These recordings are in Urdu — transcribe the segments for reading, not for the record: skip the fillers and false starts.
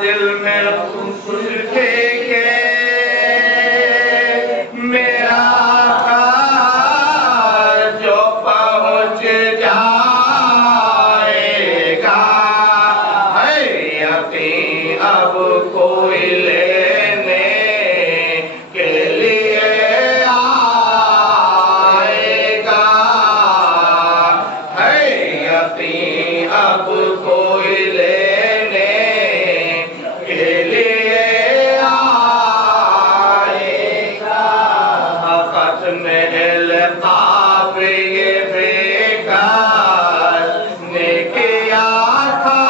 دل میں خوش تھے کہ میرا جو پہنچ جائے گا ہے یقین اب کوئی لینے کے لیے آئے گا ہے یقین اب کوئی لینے کے لیے آئے گا ختم القاب یہ بیکار نے کیا تھا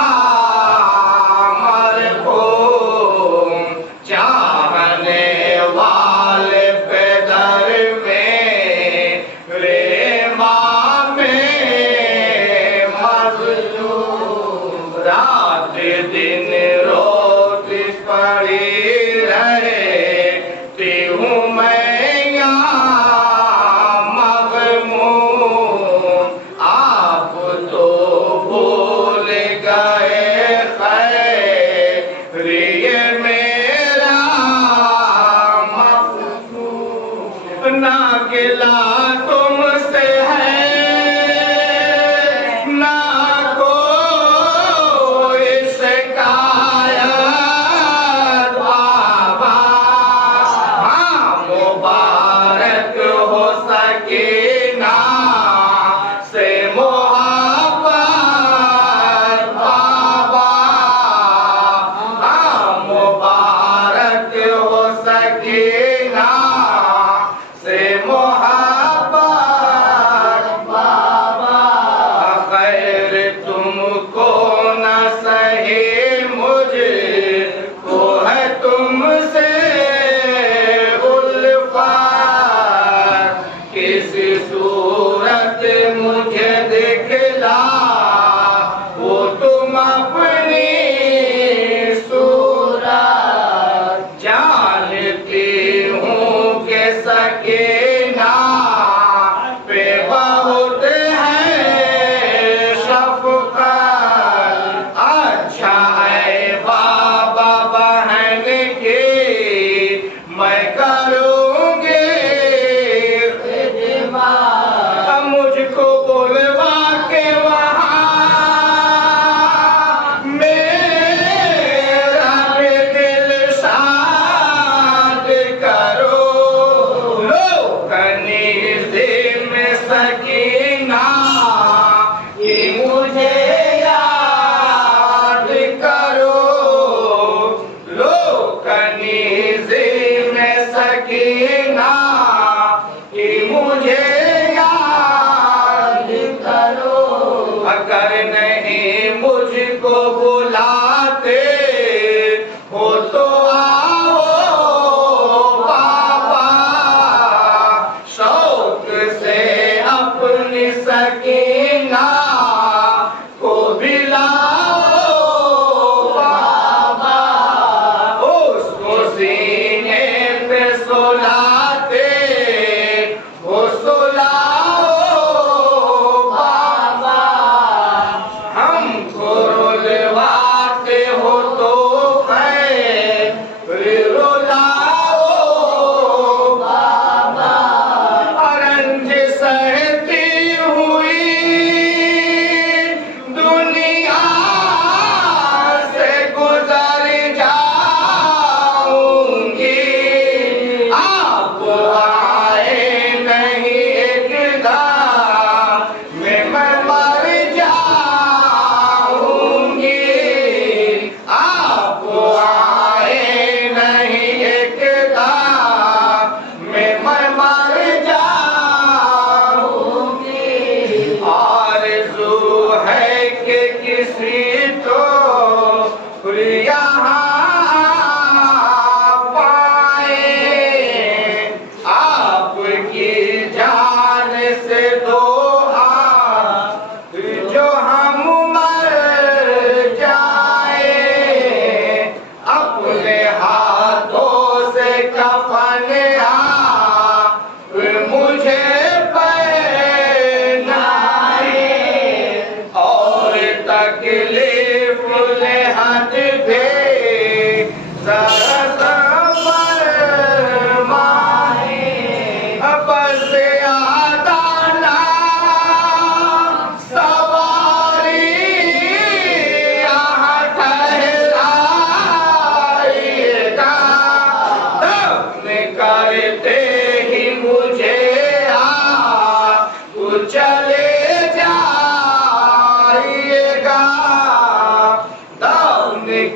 مرحوم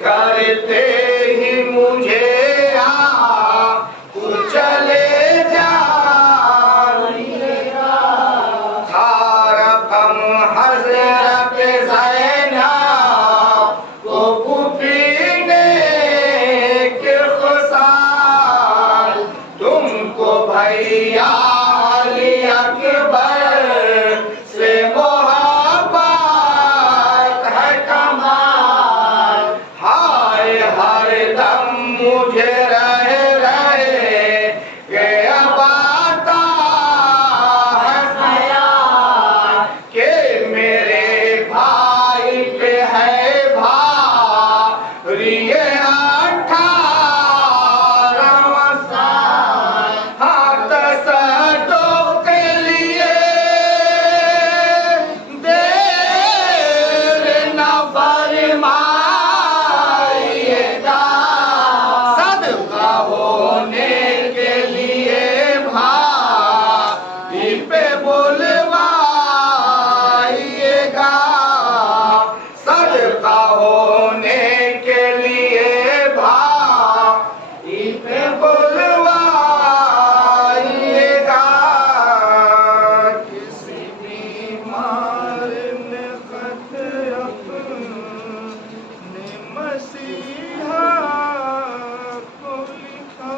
کرتے ہی مجھے چلے جا تھا رقم حضرت زینب کو پینے کے خسال تم کو بھیا علی اکبر سے محبت ہے کمال ہائے ہر دم مجھے رہے کہ اب آتا ہے خیال کہ میرے بھائی پہ ہے بھاری 18 سال ہاں تصدق کے لیے دیر نہ فرمائیے گا صدقہ ہونے کے لیے بھائی پہ بلوائیے گا صدقہ ہونے کے لیے بھائی پہ بلوائیے گا کسی بیمار نے خط اپنے مسیحا کو لکھا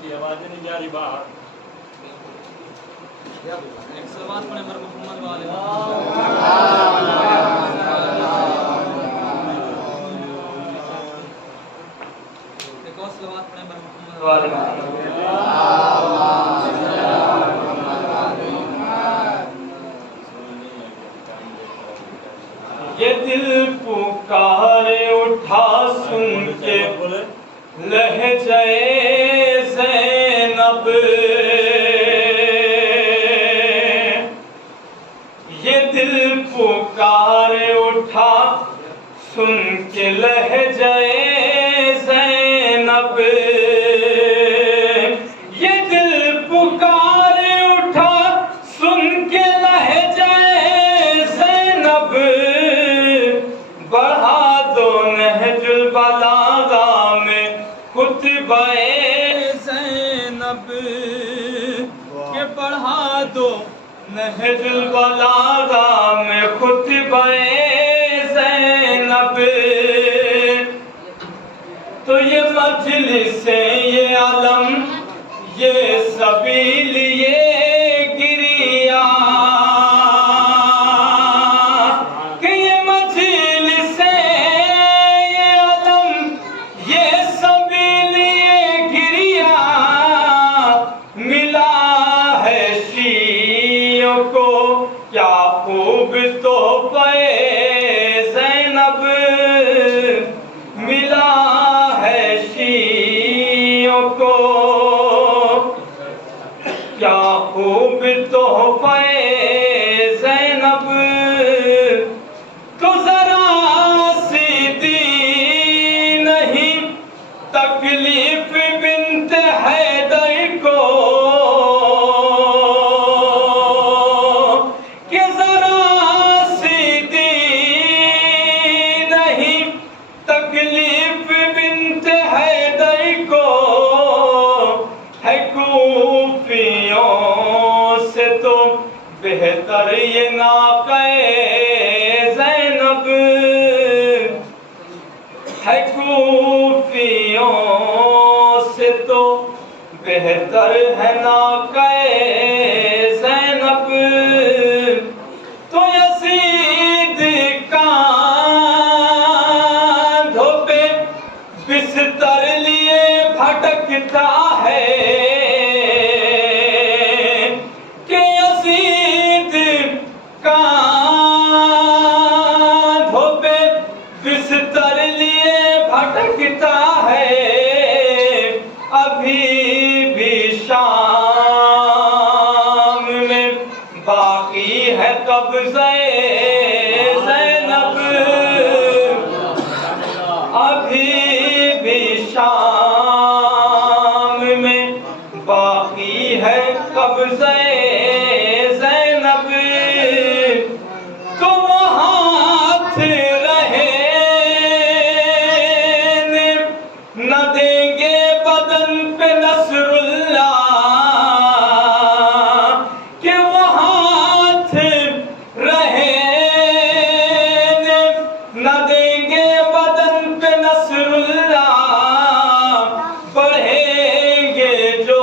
کی آوازیں نہیں جا رہی باہر ایک سلوات پڑھیں مر محمد والے ایک اور سلوات پڑھیں مر محمد والے یہ دل پکارے اٹھا سن کے لہجہ زینب یہ دل پکارے اٹھا سن کے لہجہ زینب یہ دل پکارے اٹھا سن کے لہجہ زینب بڑھا دو نہج البلاغہ میں خطبہ زینب کہ بڑھا دو نہج البلاغہ میں خطبہ زینب تو یہ مجلس یہ علم یہ سبیل یہ گریا کہ یہ مجلس یہ علم یہ سبیل یہ گریا ملا ہے شیعوں کو کیا خوب تحفہ زینب ملا ہے شیعوں کو کیا خوب تحفہ زینب تو ذرا سی دی نہیں تکلیف بنت حیدر کو کہ ذرا سی دی نہیں تکلیف بنت حیدر کو ہے کوفیوں سے تو بہتر یہ ناقہ زینب ہے کوفیوں سے تو بہتر ہے ناقہ زینب تو یزید کاندھوں پہ بستر لیے بھٹکتا ہے کہ یزید کاندھوں پہ بستر لیے بھٹکتا ہے ابھی بھی شام میں باقی ہے قبضہ زینب ابھی بھی شام میں باقی ہے قبضہ زینب تو وہ ہاتھ رہے نہ دیں گے بدن پہ نصر اللہ کہ وہ ہاتھ رہے نہ دیں گے بدن پہ نصر اللہ بڑھیں گے جو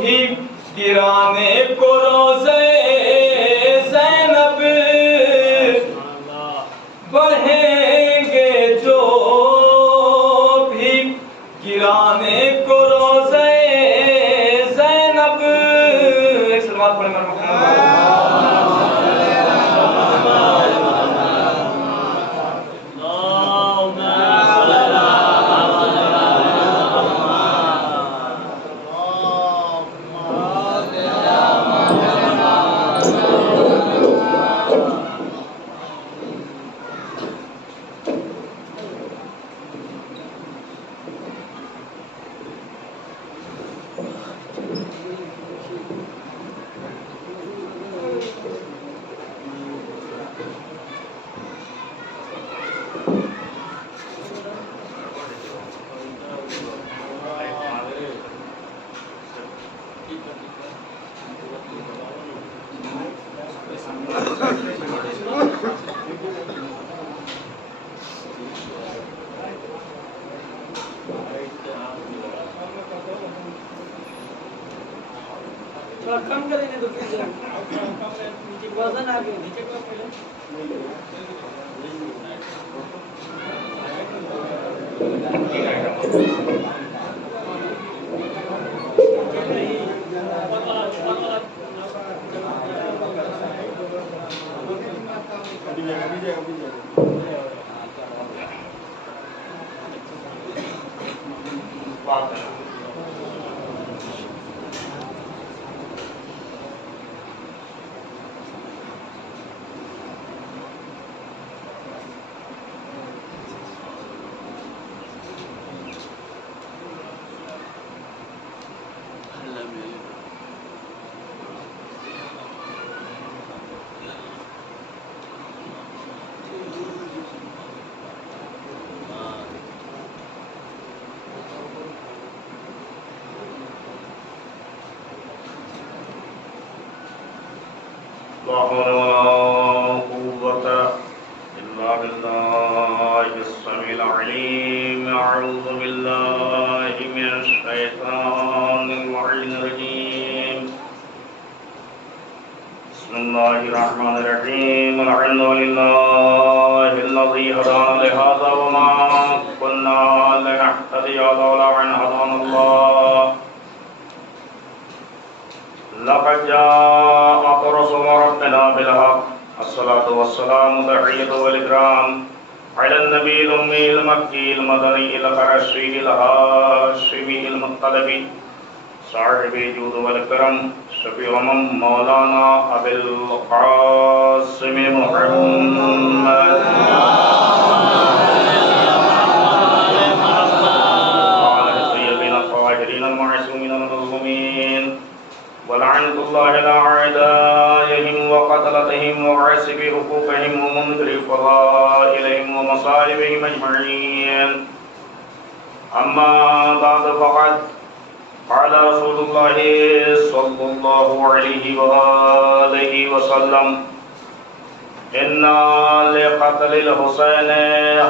بھی گرانے کو روزے زینب بڑھیں گے جو بھی گرانے کو روزے زینب ایک سلوات پڑھیں محمد کم کریں تو وزن آگے نیچے کو لا حول ولا قوة إلا بالله السميع العليم. أعوذ بالله من الشيطان الرجيم. بسم الله الرحمن الرحيم. الحمد لله الذي هدانا لهذا وما كنا لنهتدي لولا أن هدانا الله. لقد جاءت رسول ربنا بالحق. الصلاة والسلام تحية والإكرام على النبي الأمي المكي المدني القرشي الهاشمي المطلبي صاحب الجود والكرم شفيع من مولانا أبي القاسم محمد وعلى الطيبين الطاهرين المعصومين المظلومين ولعنة الله على أعدائهم وقتلتهم وعاسب حقوقهم ومنذر فضائلهم ومصائبهم أجمعين. أما بعد فقد قال رسول الله صلى الله عليه وآله وسلم إن لقتل الحسين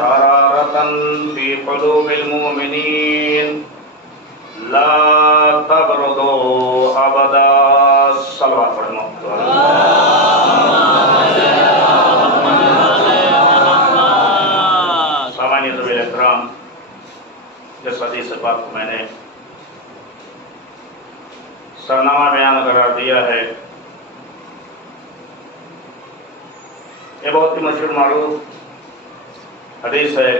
حرارة في قلوب المؤمنين لا تبردوا أبدا. صلوات پڑھیں سامعین طویل احترام، جس حدیث پاک کو میں نے سرنامہ بیان قرار دیا ہے، یہ بہت ہی مشہور معروف حدیث ہے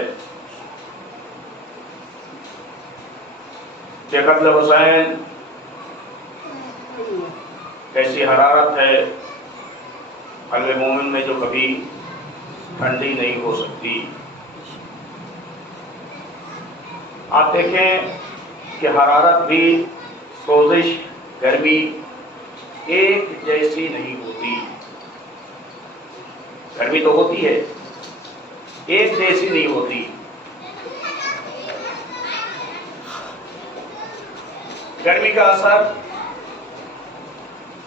کہ قتل حسین کیسی حرارت ہے قلب مومن میں جو کبھی ٹھنڈی نہیں ہو سکتی. آپ دیکھیں کہ حرارت بھی، سوزش، گرمی ایک جیسی نہیں ہوتی. گرمی تو ہوتی ہے، ایک جیسی نہیں ہوتی. گرمی کا اثر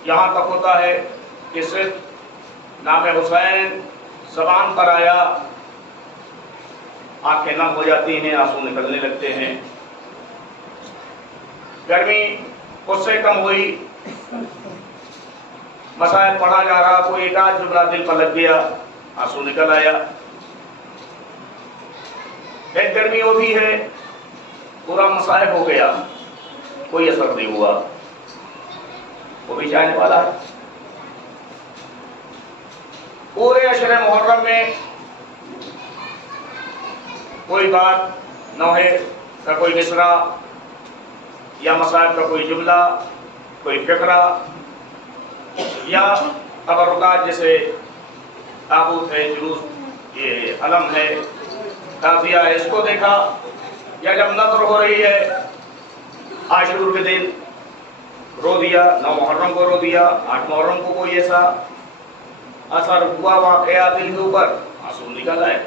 یہاں تک ہوتا ہے کہ صرف نام حسین زبان پر آیا، آنکھیں نم ہو جاتی ہیں، آنسو نکلنے لگتے ہیں. گرمی اس سے کم ہوئی، مصائب پڑھا جا رہا، کوئی ایک آدھ جملہ دل پر لگ گیا، آنسو نکل آیا. ایک گرمی وہ بھی ہے پورا مصائب ہو گیا، کوئی اثر نہیں ہوا، وہ بھی جانے والا ہے. پورے عشر محرم میں کوئی بات نوحے کا کوئی مصرع یا مصائب کا کوئی جملہ، کوئی فقرہ یا تبرکات جیسے تابوت ہے، جلوس، یہ علم ہے، تعزیہ ہے، اس کو دیکھا، یا جب نظر ہو رہی ہے عاشور کے دن رو دیا، 9 محرم کو رو دیا، 8 محرم کو کوئی ایسا اثر ہوا واقعہ دل کے اوپر، آنسو نکل آئے.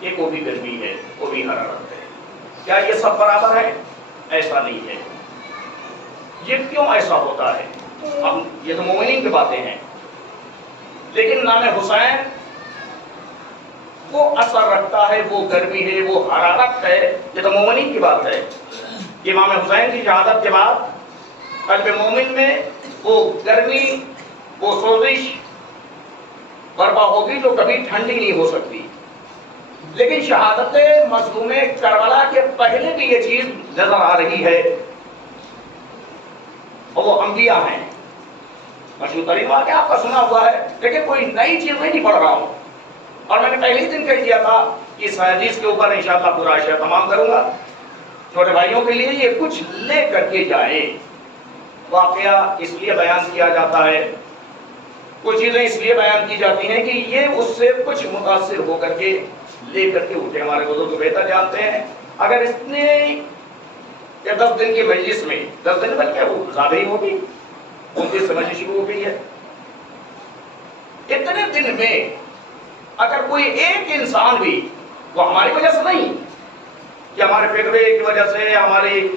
ایک وہ بھی گرمی ہے، وہ بھی حرارت ہے. کیا یہ سب برابر ہے؟ ایسا نہیں ہے. یہ کیوں ایسا ہوتا ہے؟ ہم یہ تو مومنین کی باتیں ہیں، لیکن نام حسین وہ اثر رکھتا ہے، وہ گرمی ہے، وہ حرارت ہے. یہ تو مومنین کی بات ہے. امام حسین کی شہادت کے بعد قلب مومن میں وہ گرمی، وہ سوزش برپا ہوگی جو کبھی ٹھنڈی نہیں ہو سکتی. لیکن شہادت مظلوم کربلا کے پہلے بھی یہ چیز نظر آ رہی ہے، اور وہ انبیاء ہیں. مشہور ترین واقعہ آپ کا سنا ہوا ہے، لیکن کوئی نئی چیز میں نہیں پڑھ رہا ہوں. اور میں نے پہلے ہی دن کہہ دیا تھا کہ اس حدیث کے اوپر انشاءاللہ پورا عشاء تمام کروں گا. چھوٹے بھائیوں کے لیے یہ کچھ لے کر کے جائیں. واقعہ اس لیے بیان کیا جاتا ہے، کچھ چیزیں اس لیے بیان کی جاتی ہیں کہ یہ اس سے کچھ متاثر ہو کر کے لے کر کے اٹھے. ہمارے بزرگ بہتر جانتے ہیں، اگر اس نے 10 دن کی مجلس میں، 10 دن بلکہ وہ زیادہ ہی ہوگی، ان کی سمجھ شروع ہو گئی ہے، اتنے دن میں اگر کوئی ایک انسان بھی، وہ ہماری وجہ سے نہیں کہ ہمارے فکرے کی وجہ سے، ہماری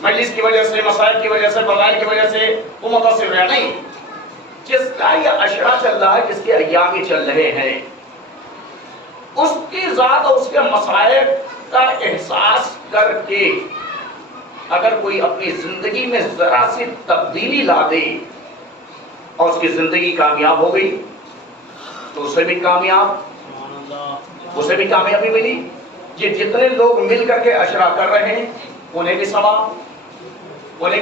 مجلس کی وجہ سے، مسائل کی وجہ سے، فضائل کی وجہ سے وہ متاثر ہے، نہیں، جس کا یہ عشرہ چل رہا ہے، جس کے ایام چل رہے ہیں، اس کی ذات اور اس کے مسائل کا احساس کر کے اگر کوئی اپنی زندگی میں ذرا سی تبدیلی لا دے اور اس کی زندگی کامیاب ہو گئی تو اسے بھی کامیابی ملی. یہ جتنے لوگ مل کر کے عشرہ کر رہے ہیں انہیں بھی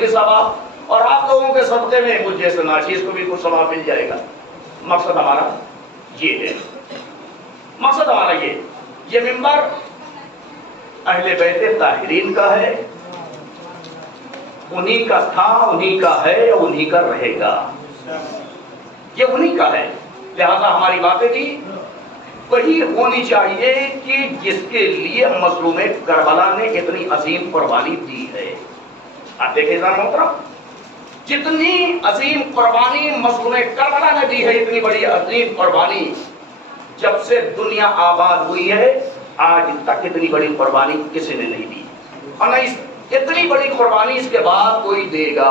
ثواب، اور آپ لوگوں کے صدقے میں مجھ جیسے ناچیز کو بھی کچھ ثواب مل جائے گا. مقصد ہمارا یہ ہے، مقصد ہمارا یہ منبر اہل بیت طاہرین کا ہے، انہی کا تھا، انہی کا ہے، انہی کا رہے گا. یہ انہی کا ہے، لہذا ہماری باتیں بھی وہی ہونی چاہیے کہ جس کے لیے مظلوم کربلا نے اتنی عظیم قربانی دی ہے. آپ دیکھیں ذرا محترم، جتنی عظیم قربانی مظلوم کربلا نے دی ہے، اتنی بڑی عظیم قربانی جب سے دنیا آباد ہوئی ہے آج تک اتنی بڑی قربانی کسی نے نہیں دی، اور نہ اتنی بڑی قربانی اس کے بعد کوئی دے گا.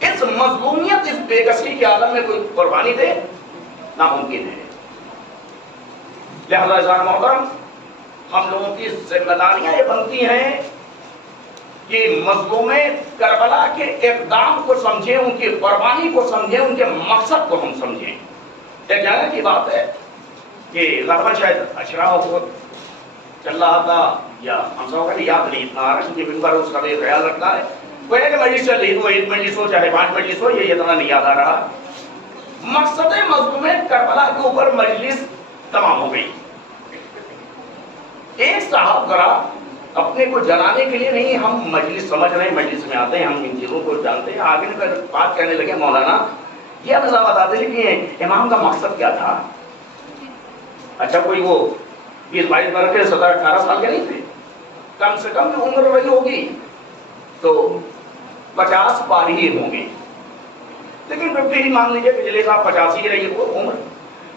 اس مظلومیت، اس بے کسی کے عالم میں کوئی قربانی دے ناممکن ہے. لہذا عزیزان محترم، ہم لوگوں کی ذمہ داریاں یہ بنتی ہیں کہ مظلوم کربلا کے اقدام کو سمجھیں، ان کی قربانی کو سمجھیں، ان کے مقصد کو ہم سمجھیں. ایک جگہ کی بات ہے کہ غالباً شاید عشرہ چل رہا تھا، یا ہم سب کا یاد نہیں اتنا آ رہا کیونکہ منبر اس کا بھی خیال رکھتا ہے. وہ ایک مجلس چل رہی، وہ ایک مجلس ہو چاہے 5 مجلس ہو، یہ اتنا نہیں یاد آ رہا. مقصد مظلوم کربلا کے اوپر مجلس تمام ہو گئی. ایک صاحب ذرا اپنے کو جلانے کے لیے نہیں، ہم مجلس سمجھ رہے ہیں، مجلس میں آتے ہیں، ہم ان چیزوں کو جانتے ہیں، آگے بات کہنے لگے مولانا یہ ہمیں ذرا بتا دیں کہ امام کا مقصد کیا تھا؟ اچھا کوئی وہ 20-22 برس کے 17-18 سال کے نہیں تھے، کم سے کم عمر وہی ہوگی تو 50 پار ہی ہوں گے، لیکن 50 ہی مان لیجیے، پچھلے صاحب 85 ہی رہی ہے وہ عمر۔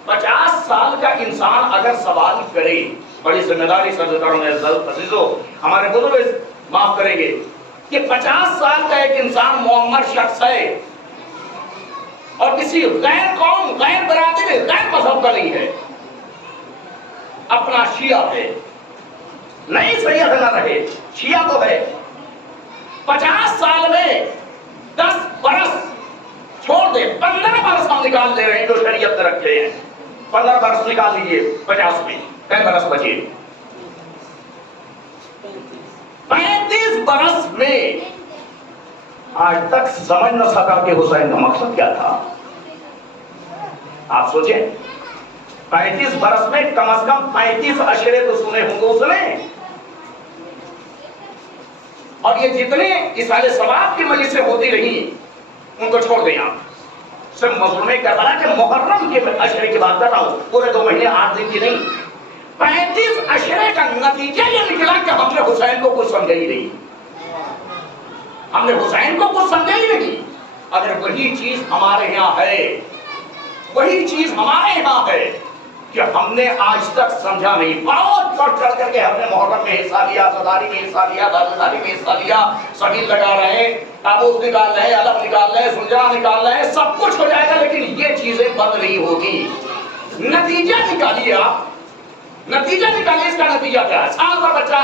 50 سال کا انسان اگر سوال کرے، بڑی ذمہ داری عزیزو ہمارے بزرگ معاف کریں گے کہ 50 سال کا ایک انسان معمر شخص ہے اور کسی غیر قوم، غیر برادری، غیر مذہب کا نہیں ہے، اپنا شیعہ ہے، نہیں سید نہ رہے، شیعہ تو ہے۔ 50 سال میں 10 برس چھوڑ دے، 15 برس ہم نکال لے رہے ہیں جو شریعت نے رکھے ہیں، 15 برس نکال لیجیے 50 میں، کئی برس بچے؟ 35 برس میں آج تک سمجھ نہ سکا کہ حسین کا مقصد کیا تھا۔ آپ سوچیں 35 برس میں کم از کم 35 عشرے تو سنے ہوں گے اس نے، اور یہ جتنے اصال ثواب کی مجلسیں ہوتی رہی ان کو چھوڑ دیں آپ، صرف مظلوم کربلا کے محرم کے عشرے کی بات کر رہا ہوں، پورے 2 مہینے 8 دن کی نہیں۔ 35 عشرے کا نتیجہ یہ نکلا کہ ہم نے حسین کو کچھ سمجھا ہی نہیں، ہم نے حسین کو کچھ سمجھا ہی نہیں۔ اگر وہی چیز ہمارے یہاں ہے، وہی چیز ہمارے یہاں ہے کہ ہم نے آج تک سمجھا نہیں، بہت بڑھ چڑھ کر کے ہم نے محرم میں حصہ لیا، صداری میں حصہ لیا، دارالداری میں حصہ لیا، سبیل لگا رہے ہیں، تابوت نکال رہے ہیں، علم نکال رہے ہیں، سلجھا نکال رہے ہیں، سب کچھ ہو جائے گا، لیکن یہ چیزیں بند نہیں ہوگی۔ نتیجہ نکالیے آپ، نتیجہ نکالیے، اس کا نتیجہ کیا ہے؟ سال بھر بچہ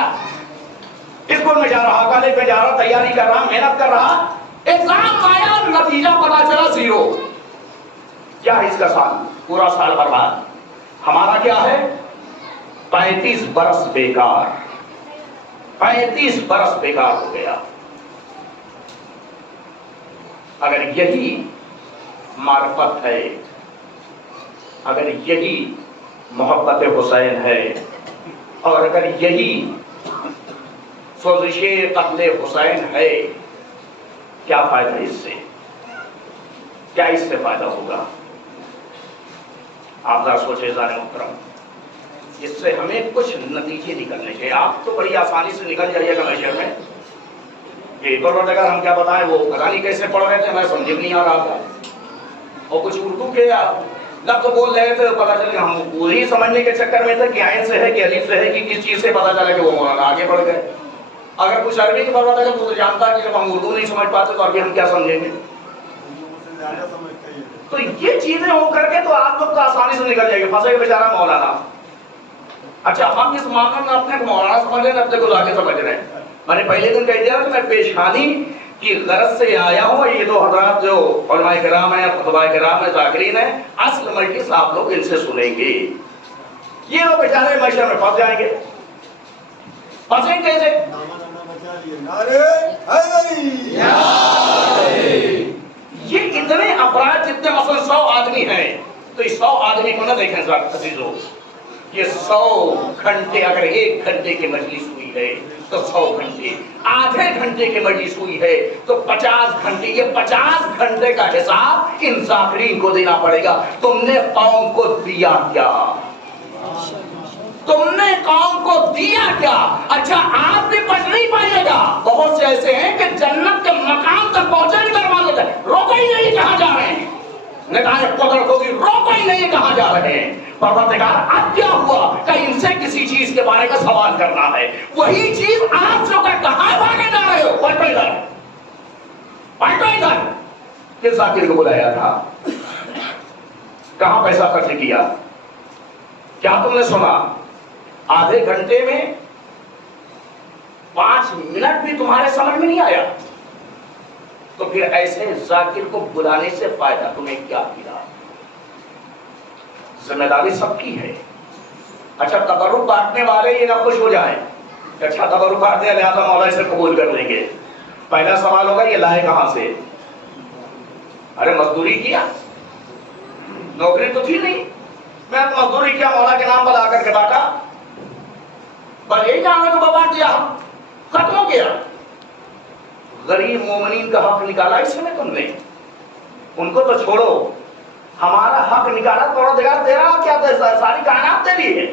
اسکول میں جا رہا، کالج میں جا رہا، تیاری کر رہا، محنت کر رہا، ایگزام آیا، نتیجہ پتا چلا 0۔ کیا ہے اس کا سال؟ پورا سال برباد۔ ہمارا کیا ہے؟ 35 برس بیکار، 35 برس بیکار ہو گیا۔ اگر یہی معرفت ہے، اگر یہی محبت حسین ہے، اور اگر یہی سوزش قتل حسین ہے، کیا فائدہ اس سے؟ کیا اس سے فائدہ ہوگا؟ آپ ذرا سوچے زار محترم، اس سے ہمیں کچھ نتیجے نکلنے چاہیے۔ آپ تو بڑی آسانی سے نکل جائیے گا میشر میں کہ پروردگار ہم کیا بتائیں، وہ پتہ نہیں کیسے پڑھ رہے تھے، ہمیں سمجھ نہیں آ رہا تھا، اور کچھ اردو کے لفظ بول رہے تھے، پتہ چلے ہم وہی سمجھنے کے چکر میں تھے کہ عین سے ہے کہ الف سے ہے کہ کس چیز سے، پتہ چلا کہ وہ مولانا آگے بڑھ گئے۔ اگر کچھ عربی کی بات ہے تو جانتا ہے کہ جب ہم اردو نہیں سمجھ پاتے تو عربی ہم کیا سمجھیں گے؟ تو یہ چیزیں ہو کر کے تو آپ لوگ تو آسانی سے نکل جائے گے، پھنسے گا بیچارہ مولانا۔ اچھا ہم اس معاملے میں اپنے کو مولانا سمجھ رہے ہیں، اپنے کو لاکے سمجھ رہے ہیں۔ میں نے پہلے دن کہہ دیا کہ میں پیشانی کی غرض سے آیا ہوں، یہ دو حضرات جو علماء کرام ہیں، خطباء کرام ہیں، ذاکرین ہیں، اصل مجلس آپ لوگ ان سے سنیں گے۔ یہ لوگ بیچارے معاشرے میں پھنس جائیں گے، پھنسیں کیسے؟ یہ اتنے افراد جتنے مثلا 100 آدمی ہیں، تو اس 100 آدمی کو نہ دیکھیں عزیزو، یہ 100 گھنٹے، اگر 1 گھنٹے کی مجلس ہوئی ہے تو 100 گھنٹے، آدھے گھنٹے کی مجلس ہوئی ہے تو 50 گھنٹے، یہ 50 گھنٹے کا حساب ان ذاکرین کو دینا پڑے گا۔ تم نے قوم کو دیا کیا؟ تم نے قوم کو دیا کیا؟ اچھا آپ بھی بچ نہیں پائیے گا، بہت سے ایسے ہیں کہ جنت کے مقام تک پہنچے نہیں کروا لیتے، روکو ہی نہیں کہاں جا رہے ہیں، نگاہیں قدرت ہوگی، روکو ہی نہیں کہاں جا رہے ہیں۔ پروردگار اب کیا ہوا کہ ان سے کسی چیز کے بارے میں سوال کرنا ہے، وہی چیز آپ جو کہ کہاں بھاگے جا رہے ہو؟ پلٹو ادھر، پلٹو ادھر۔ کس ذاکر کو بلایا تھا؟ کہاں پیسہ خرچ کیا؟ کیا تم نے سنا؟ آدھے گھنٹے میں 5 منٹ بھی تمہارے سمجھ میں نہیں آیا تو پھر ایسے ذاکر کو بلانے سے فائدہ تمہیں کیا ملا؟ ذمہ داری سب کی ہے۔ اچھا تبرک بانٹنے والے یہ نہ خوش ہو جائیں کہ اچھا تبرک بانٹتے ہیں لہٰذا مولا اسے قبول کر لیں گے۔ پہلا سوال ہوگا یہ لائے کہاں سے؟ ارے مزدوری کیا، نوکری تو تھی نہیں، میں تو مزدوری کیا، مولا کے نام پر آ کر کے بانٹا، بس یہی کام ہے تو بانٹ دیا، ختم ہو گیا۔ غریب مومنین کا حق نکالا اس میں تم نے، ان کو تو چھوڑو, ہمارا حق نکالا پروردگار تیرا کیا ساری کائنات تیری ہے,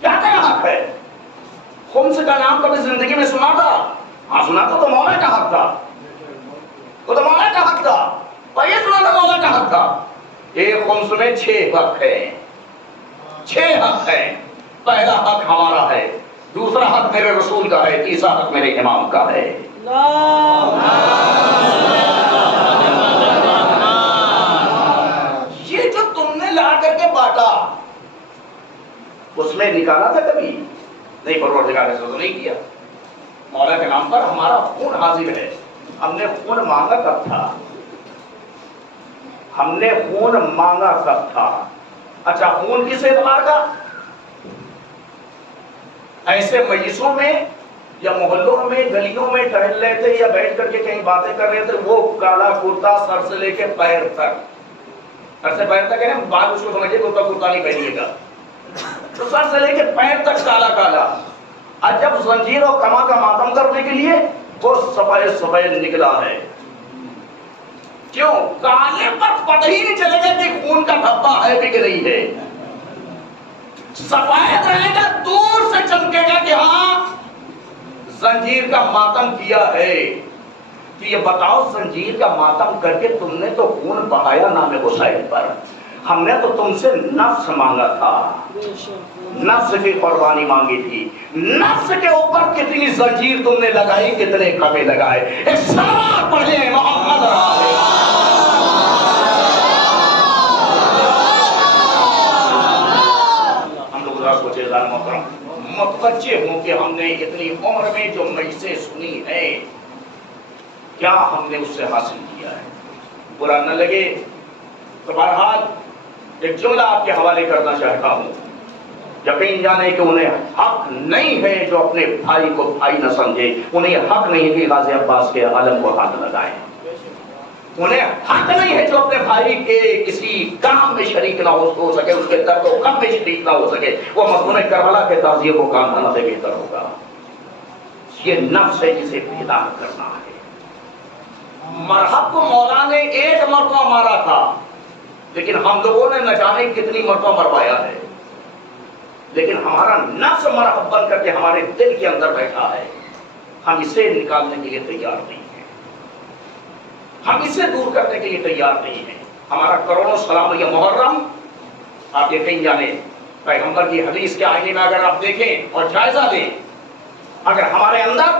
کیا تیرا حق ہے؟ خمس کا نام کبھی زندگی میں سنا تھا؟ ہاں سنا تھا, تو مولا کا حق تھا, وہ تو مولا کا حق تھا, اور یہ سنا تھا مولا کا حق تھا. ایک خمس میں 6 حق ہے, 6 حق ہے. پہلا حق ہمارا ہے, دوسرا حق میرے رسول کا ہے, تیسرا حق میرے امام کا ہے. یہ جو تم نے لا کر کے بانٹا, اس میں نکالا تھا کبھی نہیں؟ پروردگار نے تو نہیں کیا. مولا کے نام پر ہمارا خون حاضر ہے. ہم نے خون مانگا کب تھا؟ ہم نے خون مانگا کب تھا؟ اچھا, خون کس اعتبار کا؟ ایسے مجلسوں میں یا محلوں میں گلیوں میں ٹہل رہے تھے یا بیٹھ کر کے کہیں باتیں کر رہے تھے, وہ کالا کرتا سر سے لے کے پیر تک, سر سے پیر تک ہے نا, بات اس کو سمجھیے, کرتا کرتا نہیں پہنیے گا, تو سر سے لے کے پیر تک کالا کالا. اور جب زنجیر اور کما کا ماتم کرنے کے لیے وہ سفید سفید نکلا ہے. کیوں؟ کالے پر پتہ ہی نہیں چلے گا کہ خون کا دھبا ہے بھی کہ نہیں ہے. سفید رہے گا, دور سے چمکے گا کہ ہاں زنجیر کا ماتم کیا ہے. تو یہ بتاؤ, زنجیر کا ماتم کر کے تم نے تو خون بہایا نام حسین پر. ہم نے تو تم سے نفس مانگا تھا, نفس کی قربانی مانگی تھی. نفس کے اوپر کتنی زنجیر تم نے لگائی, کتنے کبے لگائے. ایک سلام پڑھیں محمد سوچے محترم, متوجہ ہوں کہ ہم نے اتنی عمر میں جو مجلسیں سنی ہیں, کیا ہم نے اس سے حاصل کیا ہے. برا نہ لگے تو بہرحال ایک جملہ آپ کے حوالے کرنا چاہتا ہوں. یقین جانے کہ انہیں حق نہیں ہے جو اپنے بھائی کو بھائی نہ سمجھے, انہیں حق نہیں کہ غازی عباس کے علم کو ہاتھ لگائے, انہیں حق نہیں ہے جو اپنے بھائی کے کسی کام میں شریک نہ ہو سکے, اس کے درد و غم میں شریک نہ ہو سکے. وہ مضمون کربلا کے تعزیے کو کام کرنا سے بہتر ہوگا. یہ نفس ہے جسے پیدا کرنا ہے. مرحب کو مولا نے 1 مرتبہ مارا تھا, لیکن ہم لوگوں نے نہ جانے کتنی مرتبہ مروایا ہے. لیکن ہمارا نفس مرحب بن کر کے ہمارے دل کے اندر بیٹھا ہے. ہم اسے نکالنے کے لیے تیار نہیں ہیں, ہم اسے دور کرنے کے لیے تیار نہیں ہیں. ہمارا کروڑوں سلام یہ محرم, آپ یقین جانیں پیغمبر کی حدیث کے آئینے میں اگر آپ دیکھیں اور جائزہ دیں, اگر ہمارے اندر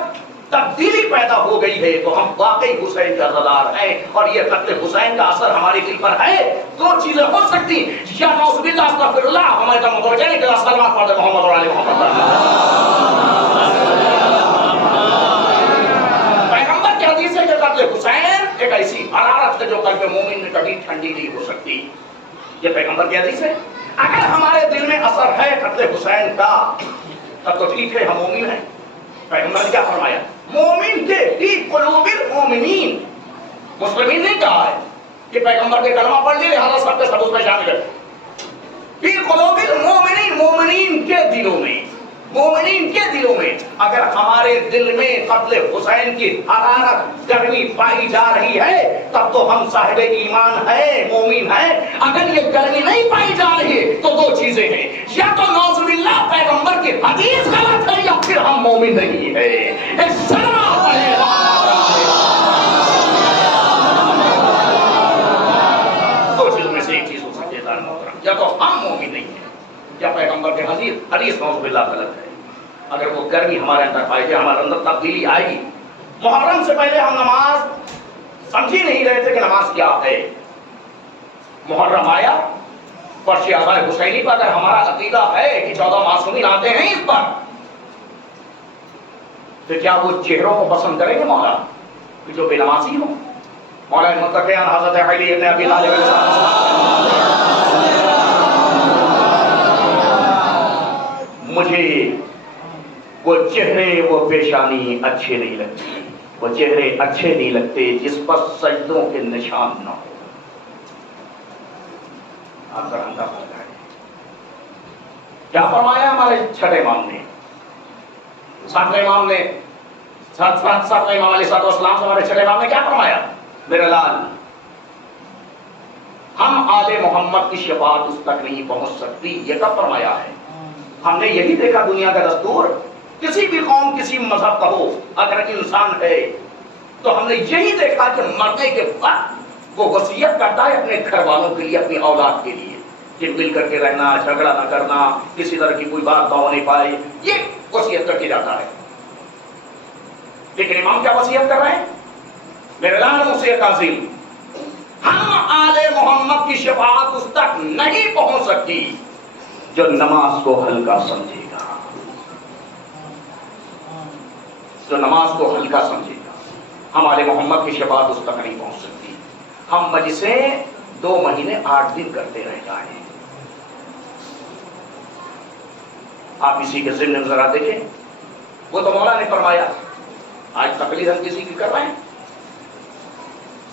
تبدیلی پیدا ہو گئی ہے تو ہم واقعی حسین کے عزادار ہیں, اور یہ قتل حسین کا اثر ہمارے دل پر ہے. 2 چیزیں ہو سکتی, یا نعوذ باللہ استغفر اللہ, ہمارے تو متوجہ نہیں کہ سلام پڑھ دے محمد اور علی محمد. پیغمبر کی حدیث ہے کہ قتل حسین ایک ایسی حرارت ہے جو قلب مومن میں کبھی ٹھنڈی نہیں ہو سکتی. یہ پیغمبر کی حدیث ہے. اگر ہمارے دل میں اثر ہے قتل حسین کا تب تو ٹھیک ہے, ہم مومن ہیں. پیغمبر نے کیا فرمایا؟ مومن کے فی قلوب المؤمنین. مسلمین نہیں کہا ہے کہ پیغمبر کے کلمہ پڑھ لیے لہذا سب کے سب اس میں شامل ہے. فی قلوب المؤمنین, مومنین کے دلوں میں, مومنین کے دلوں میں اگر ہمارے دل میں قتل حسین کی حرارت گرمی پائی جا رہی ہے تب تو ہم صاحب ایمان ہیں, مومن ہیں. اگر یہ گرمی نہیں پائی جا رہی ہے تو 2 چیزیں ہیں, یا تو نعوذ باللہ پیغمبر کی حدیث غلط ہے, یا پھر ہم مومن نہیں ہیں. ایک سلام پڑھے. 2 چیزوں میں سے ایک چیز ہو سکتی ہے محترم, یا تو ہم مومن نہیں ہیں یا پیغمبر کے حدیث نعوذ باللہ غلط ہے. اگر وہ گرمی ہمارے اندر پائی جائے, ہمارے اندر تبدیلی آئی. محرم سے پہلے ہم نماز سمجھ ہی نہیں رہے تھے کہ نماز کیا ہے. محرم آیا, فرش آباء حسینی پر اگر ہمارا عقیدہ ہے کہ 14 معصومین آتے ہیں اس پر, تو کیا وہ چہروں کو پسند کریں گے مولا کہ جو بے نمازی ہوں؟ مولا متقیان حضرت علی ابن ابی طالب مجھے وہ چہرے وہ پیشانی اچھے نہیں لگتے, وہ چہرے اچھے نہیں لگتے جس پر سجدوں کے نشان نہ ہو. آپ کا اندازہ ہوتا ہے کیا فرمایا ہمارے چھٹے امام نے, 7ویں امام نے, 7ویں امام علیہ السلام سے ہمارے چھٹے امام نے کیا فرمایا؟ میرے لال آل محمد کی شفاعت اس تک نہیں پہنچ سکتی. یہ کب فرمایا ہے؟ ہم نے یہی دیکھا دنیا کا دستور. کسی بھی قوم کسی مذہب کا ہو اگر انسان ہے تو ہم نے یہی دیکھا کہ مرنے کے بعد وہ وصیت کرتا ہے اپنے گھر والوں کے لیے, اپنی اولاد کے لیے, کہ مل کر کے رہنا, جھگڑا نہ کرنا, کسی طرح کی کوئی بات نہ ہونے پائے, یہ وصیت کر کے جاتا ہے. لیکن امام کیا وصیت کر رہے ہیں؟ میرے لال وصیت عظیم, ہم آل محمد کی شفاعت اس تک نہیں پہنچ سکتی جو نماز کو ہلکا سمجھے گا, جو نماز کو ہلکا سمجھے گا. ہم آل محمد کی شفاعت اس تک نہیں پہنچ سکتی. ہم مجلسیں 2 مہینے 8 دن کرتے رہ جائیں. آپ اسی کے ضمن ذرا دیکھیں, وہ تو مولا نے فرمایا, آج تقلید ہم کسی کی کر رہے ہیں.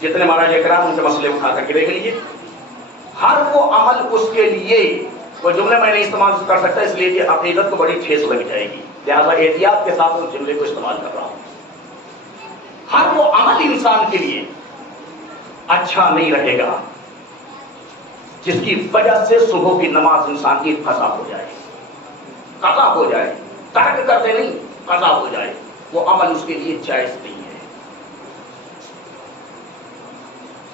جتنے مہاراج کرام ان کے مسئلے اٹھا کر کے دیکھ لیجیے, ہر وہ عمل اس کے لیے, وہ جملے میں نہیں استعمال کر سکتا اس لیے کہ عقیدت کو بڑی ٹھیس لگ جائے گی, لہذا احتیاط کے ساتھ اس جملے کو استعمال کر رہا ہوں. ہر وہ عمل انسان کے لیے اچھا نہیں رہے گا جس کی وجہ سے صبح کی نماز انسان کی قضا ہو جائے, قضا ہو جائے, ترک کرتے نہیں, قضا ہو جائے. وہ عمل اس کے لیے جائز نہیں ہے.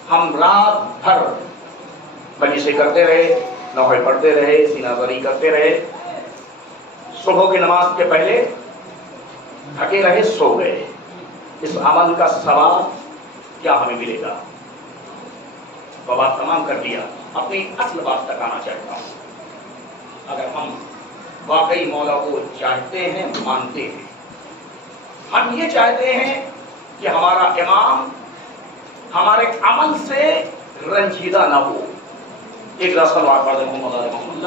ہم رات بھر مجلسیں کرتے رہے, نوحے پڑھتے رہے, سینہ بری کرتے رہے, صبح کی نماز کے پہلے تھکے رہے, سو گئے. اس عمل کا ثواب کیا ہمیں ملے گا؟ وہ بات تمام کر دیا. اپنی اصل بات تک آنا چاہتا ہوں. اگر ہم واقعی مولا کو چاہتے ہیں, مانتے ہیں, ہم یہ چاہتے ہیں کہ ہمارا امام ہمارے عمل سے رنجیدہ نہ ہو. ایک رسول بات پڑھ دیں, محمد علیہ محمد.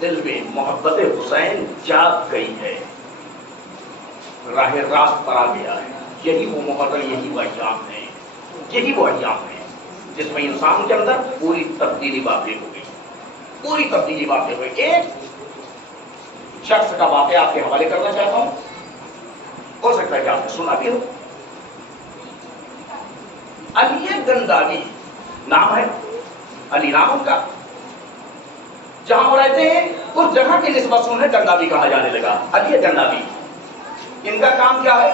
دل میں محبت حسین جاگ گئی ہے, راہ راست پر آ گیا ہے. یہی وہ محرم, یہی وہ ایام ہے, یہی وہ ایام ہے جس میں انسان کے اندر پوری تبدیلی واقع ہو گئی, پوری تبدیلی واقع ہوئی. ایک شخص کا واقعہ آپ کے حوالے کرنا چاہتا ہوں, ہو سکتا ہے کہ آپ نے سنا بھی ہو. علی گنداوی نام ہے, علی نام ان کا. جہاں وہ رہتے ہیں اس جگہ کی نسبت سے انہیں گنداوی کہا جانے لگا. علی گنداوی, ان کا کام کیا ہے؟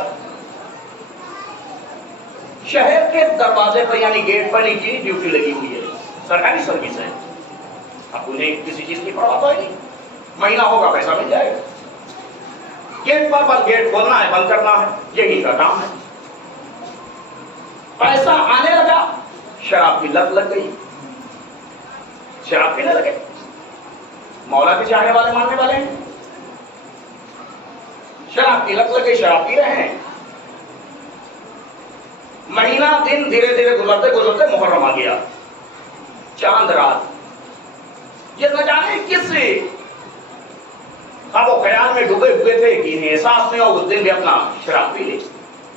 شہر کے دروازے پر یعنی گیٹ پر ان کی ڈیوٹی لگی ہوئی ہے, سرکاری سروس ہے. اب انہیں کسی چیز کی پرواہ تو نہیں, مہینہ ہوگا پیسہ مل جائے گا. گیٹ پر بس گیٹ کھولنا ہے, بند کرنا ہے, یہی کا کام ہے. پیسہ آنے لگا, شراب کی لت لگ گئی, شراب پینے لگے. مولا کے چاہنے والے, ماننے والے ہیں, شراب کی لت لگ گئی, شراب پی رہے ہیں. مہینہ دن دھیرے دھیرے گزرتے گزرتے محرم آ گیا, چاند رات. یہ نہ جانے کس سے اب وہ خیال میں ڈوبے ہوئے تھے کہ انہیں احساس نہیں ہو, اس دن بھی اپنا شراب پی لی.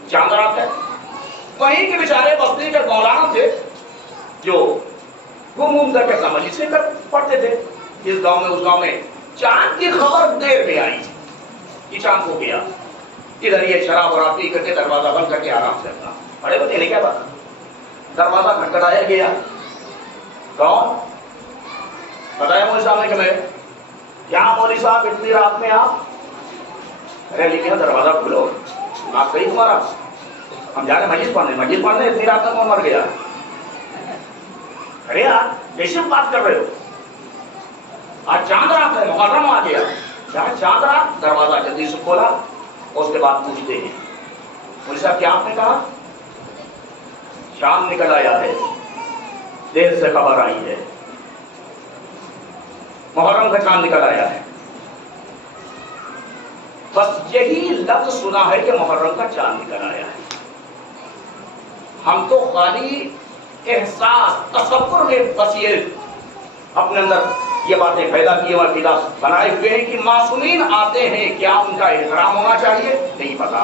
چاند رات ہے. وہیں کے بیچارے بستی کے مولانا تھے جو گھوم کر کے اپنا مجلسیں پڑھتے تھے, اس گاؤں میں اس گاؤں میں. چاند کی خبر دیر میں آئی کہ چاند ہو گیا. ادھر یہ شراب وراب پی کر کے دروازہ بند کر کے آرام سے اپنا بڑے بتے نہیں کیا بات. دروازہ کھٹکھٹایا گیا. کون بتایا مولوی صاحب نے کہ میں کیا مولوی صاحب اتنی رات میں آپ؟ ارے لیکن دروازہ کھولو, آپ کہیں تمہارا, ہم جا رہے مسجد پڑھنے. مسجد پڑھنے اتنی رات میں کون مر گیا؟ ارے یار کیسے بات کر رہے ہو, آج چاند رات ہے, محرم آ گیا. جہاں چاند رات, دروازہ جلدی سے کھولا. اس کے بعد پوچھتے ہیں مولوی صاحب کیا آپ نے کہا؟ شام نکل آیا ہے, دیر سے خبر آئی ہے, محرم کا چاند نکل آیا ہے. بس یہی لفظ سنا ہے کہ محرم کا چاند نکل آیا ہے. ہم تو خالی احساس تصور میں بس یہ اپنے اندر یہ باتیں پیدا کیے اور پیدا بنائے ہوئے ہیں کہ معصومین آتے ہیں, کیا ان کا احترام ہونا چاہیے؟ نہیں پتا.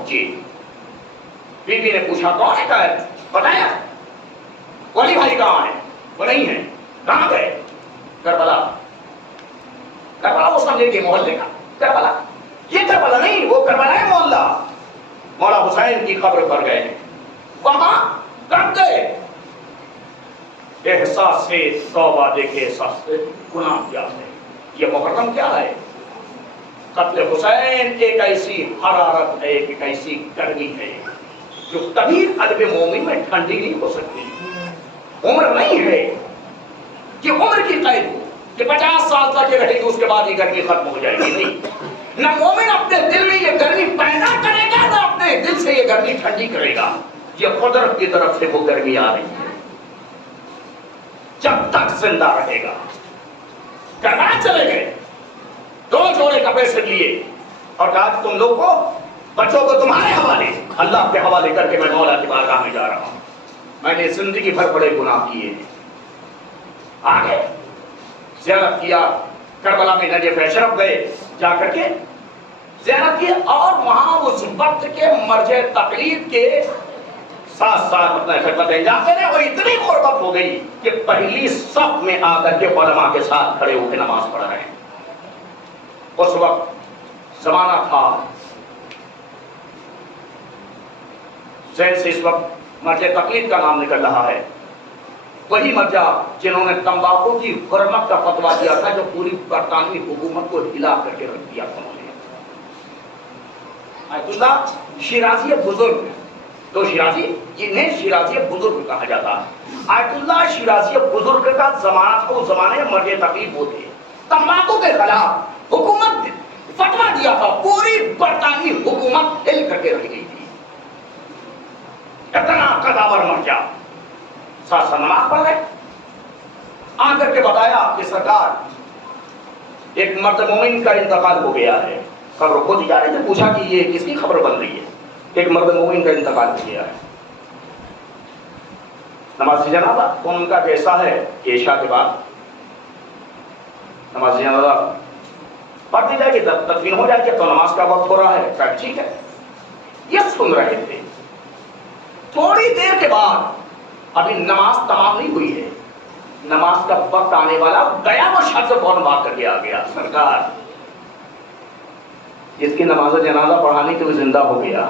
پہنچے. بیوی نے پوچھا کون ہے قید؟ بتایا. ولی بھائی کہاں ہے؟ وہ نہیں ہے. کہاں گئے؟ کربلا. کربلا وہ سمجھے کہ محلے کا کربلا. یہ کربلا نہیں، وہ کربلا ہے محلہ. مولا حسین کی قبر پر گئے. وہاں کب گئے؟ احساس سے توبہ دیکھے احساس سے گناہ کیا ہے. یہ محرم کیا ہے؟ قتل حسین ایک ایسی حرارت ہے، ایک ایسی گرمی ہے جو کبھی قلب مومن میں ٹھنڈی نہیں ہو سکتی. عمر نہیں ہے کہ عمر کی قید ہو کہ 50 سال تک یہ رہے گی اس کے بعد یہ گرمی ختم ہو جائے گی. نہیں، نہ مومن اپنے دل میں یہ گرمی پیدا کرے گا نہ اپنے دل سے یہ گرمی ٹھنڈی کرے گا. یہ قدرت کی طرف سے وہ گرمی آ رہی ہے جب تک زندہ رہے گا. کربلا چلے گئے، 2 جوڑے کپڑے سے لیے اور کہا کہ تم لوگ کو بچوں کو تمہارے حوالے اللہ کے حوالے کر کے میں مولا کی بارگاہ میں جا رہا ہوں. میں نے زندگی بھر بڑے گناہ کیے ہیں. آگے زیارت کیا، کربلا میں نجف اشرف گئے، جا کر کے زیارت کی اور وہاں اس وقت کے مرجع تقلید کے ساتھ ساتھ اپنا خدمت انجام دے رہے. اور اتنی قربت ہو گئی کہ پہلی صف میں آ کر کے علماء کے ساتھ کھڑے ہو کے نماز پڑھ رہے ہیں. اس وقت زمانہ تھا ذہن سے اس وقت مرجع تقلید کا نام نکل رہا ہے. وہی مرجع جنہوں نے تمباکو کی حرمت کا فتویٰ دیا تھا جو پوری برطانوی حکومت کو ہلا کر کے رکھ دیا تھا. آیت اللہ شیرازی بزرگ، تو شیرازی انہیں شیرازی بزرگ کہا جاتا ہے. آیت اللہ شیرازی بزرگ کا زمانہ تھا. اس زمانے میں مرجع تقلید وہ تھے. تمباکو کے خلاف حکومت فتویٰ دیا تھا، پوری برطانوی حکومت ہل کر کے رہ گئی تھی. اتنا قداور مرجع ساتھ ساتھ نماز پڑھ رہے. آ کر کے بتایا کہ سرکار ایک مرد مومن کا انتقال ہو گیا ہے. خبر خود جا رہے تھے، پوچھا کہ یہ کس کی خبر بن رہی ہے؟ ایک مرد مومن کا انتقال ہو گیا ہے. نماز جنازہ ان کا کیسا ہے کہ عشاء کے بعد نماز جنازہ پڑھ دی جائے گی، تدفین ہو جائے گی، تو نماز کا وقت ہو رہا ہے. کہا ٹھیک ہے. یہ سن رہے تھے. تھوڑی دیر کے بعد ابھی نماز تمام نہیں ہوئی ہے، نماز کا وقت آنے والا گیا. وہ شخص فوراً بات کر کے آ گیا، سرکار جس کی نماز جنازہ پڑھانے کے لیے زندہ ہو گیا.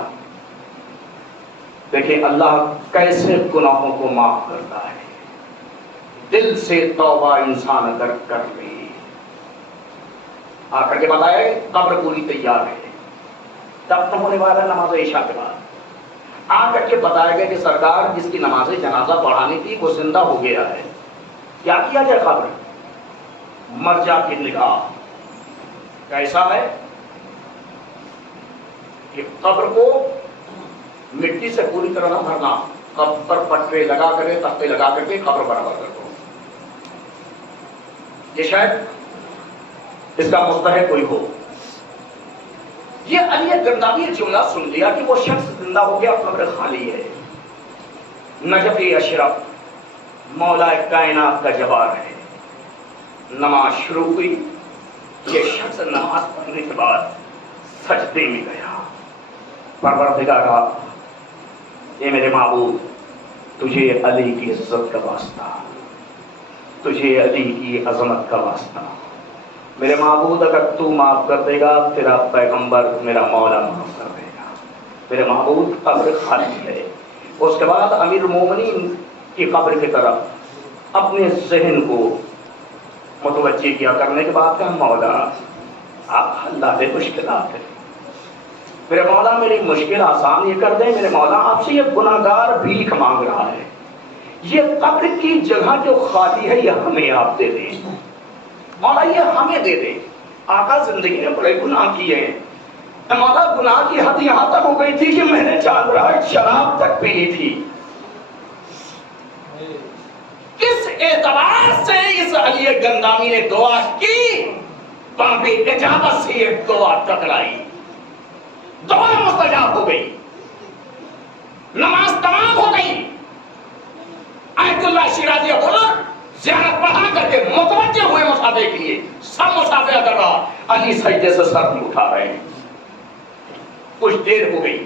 دیکھیں اللہ کیسے گناہوں کو معاف کرتا ہے. دل سے توبہ انسان اگر کر لے. آ کر کے بتایا قبر پوری تیار ہے، دفن ہونے والا نماز عشاء کے بعد. آ کر کے بتایا گیا کہ سرکار جس کی نماز جنازہ پڑھانی تھی وہ زندہ ہو گیا ہے. کیا کیا جائے؟ خبر مرجع کی نگاہ کیسا ہے کہ قبر کو مٹی سے پوری طرح نہ بھرنا، قبر پر پٹرے لگا کر تختے لگا کر کے قبر برابر کر دو. یہ شاید اس کا مستحق کوئی ہو. یہ علی گرداوی جملہ سن لیا کہ وہ شخص زندہ ہو گیا، قبر خالی ہے. نجف اشرف مولا کائنات کا جوار ہے. نماز شروع ہوئی. یہ شخص نماز پڑھنے کے بعد سجدے میں گیا. پروردگارا، اے میرے معبود، تجھے علی کی عزت کا واسطہ، تجھے علی کی عظمت کا واسطہ، میرے معبود اگر تو معاف کر دے گا تیرا پیغمبر میرا مولا معاف کر دے گا. میرے معبود قبر خالی ہے. اس کے بعد امیر المومنین کی قبر کی طرف اپنے ذہن کو متوجہ کیا کرنے کے بعد کہا مولا آپ اللہ دے مشکلات ہے، میرے مولا میری مشکل آسان یہ کر دیں. میرے مولا آپ سے یہ گناہگار بھیک مانگ رہا ہے، یہ قبر کی جگہ جو خالی ہے یہ ہمیں آپ دے دیں. مولا یہ ہمیں دے دے. آقا زندگی میں بڑے گناہ کیے ہیں. مولا گناہ کی حد یہاں تک ہو گئی تھی کہ میں نے چاند رات شراب تک پی لی تھی. کس اعتبار سے اس علی گندامی نے دعا کی؟ وہاں پہ اجابت سے یہ دعا ٹکرائی، دعا مستجاب ہو گئی، نماز تمام ہو گئی. آیت اللہ شیرازی بزرگ زیارت پڑھا کر کے متوجہ ہوئے مسافے کے لیے. سب مسافر کر رہا، علی سجدے سے سر نہیں اٹھا رہے ہیں. کچھ دیر ہو گئی،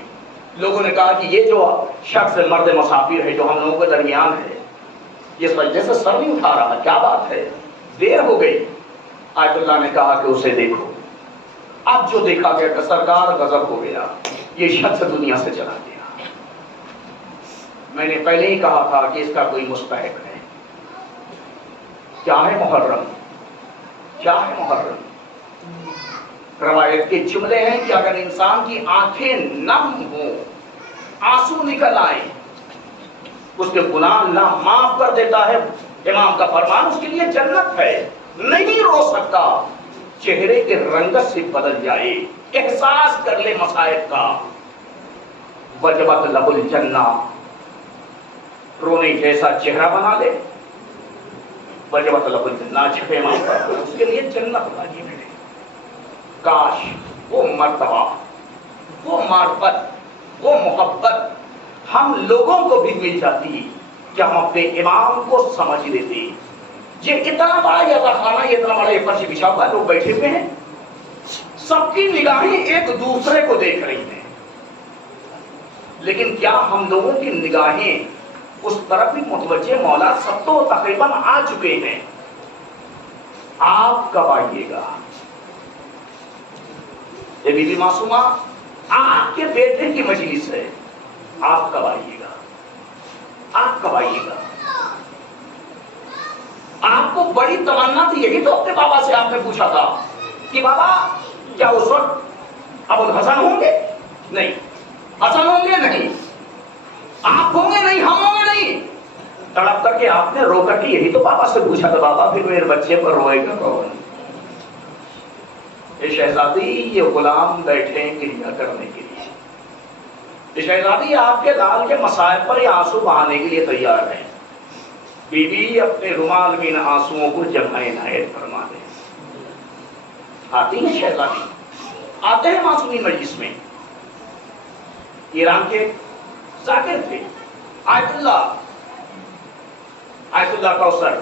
لوگوں نے کہا کہ یہ جو شخص مرد مسافر ہے جو ہم لوگوں کے درمیان ہے، یہ سجدے سے سر نہیں اٹھا رہا، کیا بات ہے؟ دیر ہو گئی۔ آیت اللہ نے کہا کہ اسے دیکھو۔ اب جو دیکھا گیا کہ سرکار غضب ہو گیا، یہ شخص دنیا سے چلا گیا۔ میں نے پہلے ہی کہا تھا کہ اس کا کوئی مستحق ہے۔ کیا ہے محرم؟ کیا ہے محرم؟ روایت کے جملے ہیں کہ اگر انسان کی آنکھیں نم ہوں، آنسو نکل آئے، اس کے گناہ اللہ معاف کر دیتا ہے۔ امام کا فرمان اس کے لیے جنت ہے۔ نہیں رو سکتا، چہرے کے رنگت سے بدل جائے، احساس کر لے مصائب کا، وجبت لہ الجنہ، رونے جیسا چہرہ بنا لے، وجبت لہ الجنہ، چھپے امام کا اس کے لیے جنت واجب ہے۔ کاش وہ مرتبہ، وہ معرفت، وہ محبت ہم لوگوں کو بھی مل جاتی کہ ہم اپنے امام کو سمجھ لیتے۔ یہ اتنا بڑا یہ خانہ، یہ اتنا بڑا یہ فرش بچھا ہوا، لوگ بیٹھے ہوئے ہیں، سب کی نگاہیں ایک دوسرے کو دیکھ رہی ہیں، لیکن کیا ہم لوگوں کی نگاہیں اس طرف بھی متوجہ؟ مولا سب تو تقریباً آ چکے ہیں، آپ کب آئیے گا؟ یہ بی بی معصومہ آپ کے بیٹے کی مجلس ہے، آپ کب آئیے گا؟ آپ کب آئیے گا؟ آپ کو بڑی تمنا تھی، یہی تو اپنے بابا سے آپ نے پوچھا تھا کہ بابا کیا اس وقت ابو الحسن ہوں گے؟ نہیں۔ حسن ہوں گے؟ نہیں۔ آپ ہوں گے؟ نہیں۔ ہم ہوں گے؟ نہیں۔ تڑپ کر کے آپ نے رو کر کے یہی تو بابا سے پوچھا تھا، بابا پھر میرے بچے پر روئے گا کون؟ یہ شہزادی، یہ غلام بیٹھے ہیں گریہ کرنے کے لیے، یہ شہزادی آپ کے لال کے مصائب پر یہ آنسو بہانے کے لیے تیار ہیں۔ بی بی اپنے رومال میں ان آنسوؤں کو جمع عنایت فرما دیں۔ آتی ہیں شہزادی، آتے ہیں معصومی مجلس میں۔ ایران کے ذاکر تھے، آیت اللہ کوثر،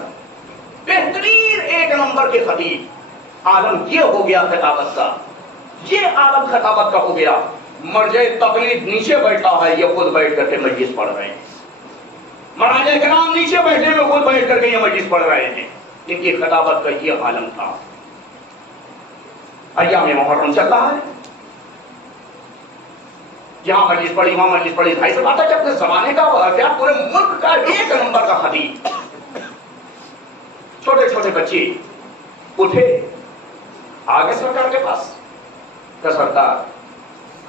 بہترین ایک نمبر کے خطیب۔ عالم یہ ہو گیا خطابت کا، یہ عالم خطابت کا ہو گیا۔ مرجع تقلید نیچے بیٹھا ہے، یہ خود بیٹھ کر کے مجلس پڑھ رہے ہیں۔ مراجع کرام نیچے بیٹھے ہوئے خود بیٹھ کر کے یہ مجلس پڑھ رہے ہیں۔ ان کی خطابت کا یہ عالم تھا۔ ایام محرم چل رہا ہے، یہاں مجلس پڑھی، وہاں مجلس پڑھی، بھائی سے بات ہے کہ اپنے زمانے کا واقعہ، پورے ملک کا ایک نمبر کا خطیب۔ چھوٹے چھوٹے بچے اٹھے، آگے سرکار کے پاس کہ سرکار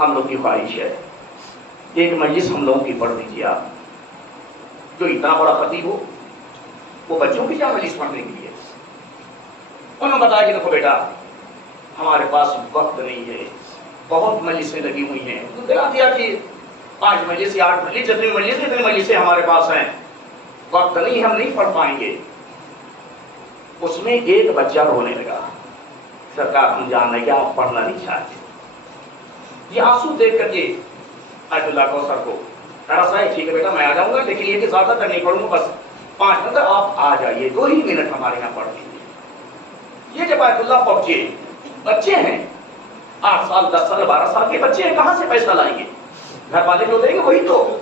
ہم لوگ کی خواہش ہے ایک مجلس ہم لوگوں کی پڑھ دیجیے، آپ جو اتنا بڑا خطیب ہو وہ بچوں کی کیا مجلس پڑھنے کے لیے؟ انہوں نے بتایا کہ دیکھو بیٹا، ہمارے پاس وقت نہیں ہے، بہت مجلسیں لگی ہوئی ہیں۔ دلا دیا کہ 5 مجلس یا 8 مجلس، جتنی مجلس اتنی مجلسیں ہمارے پاس ہیں، وقت نہیں، ہم نہیں پڑھ پائیں گے۔ اس میں ایک بچہ رونے لگا، سرکار ہم جان رہے کہ آپ پڑھنا نہیں چاہتے۔ یہ آنسو دیکھ کر کے آیت اللہ کوثر کو کہا صاحب ٹھیک ہے بیٹا میں آ جاؤں گا، لیکن یہ کہ زیادہ تر نہیں پڑھوں گا، بس 5 منٹ آپ آ جائیے، 2 ہی منٹ ہمارے یہاں پڑھ لیجیے۔ یہ جب آیت اللہ پہنچے، بچے ہیں 8 سال 10 سال 12 سال کے بچے ہیں، کہاں سے پیسہ لائیں گے؟ گھر والے جو دیں گے وہی تو۔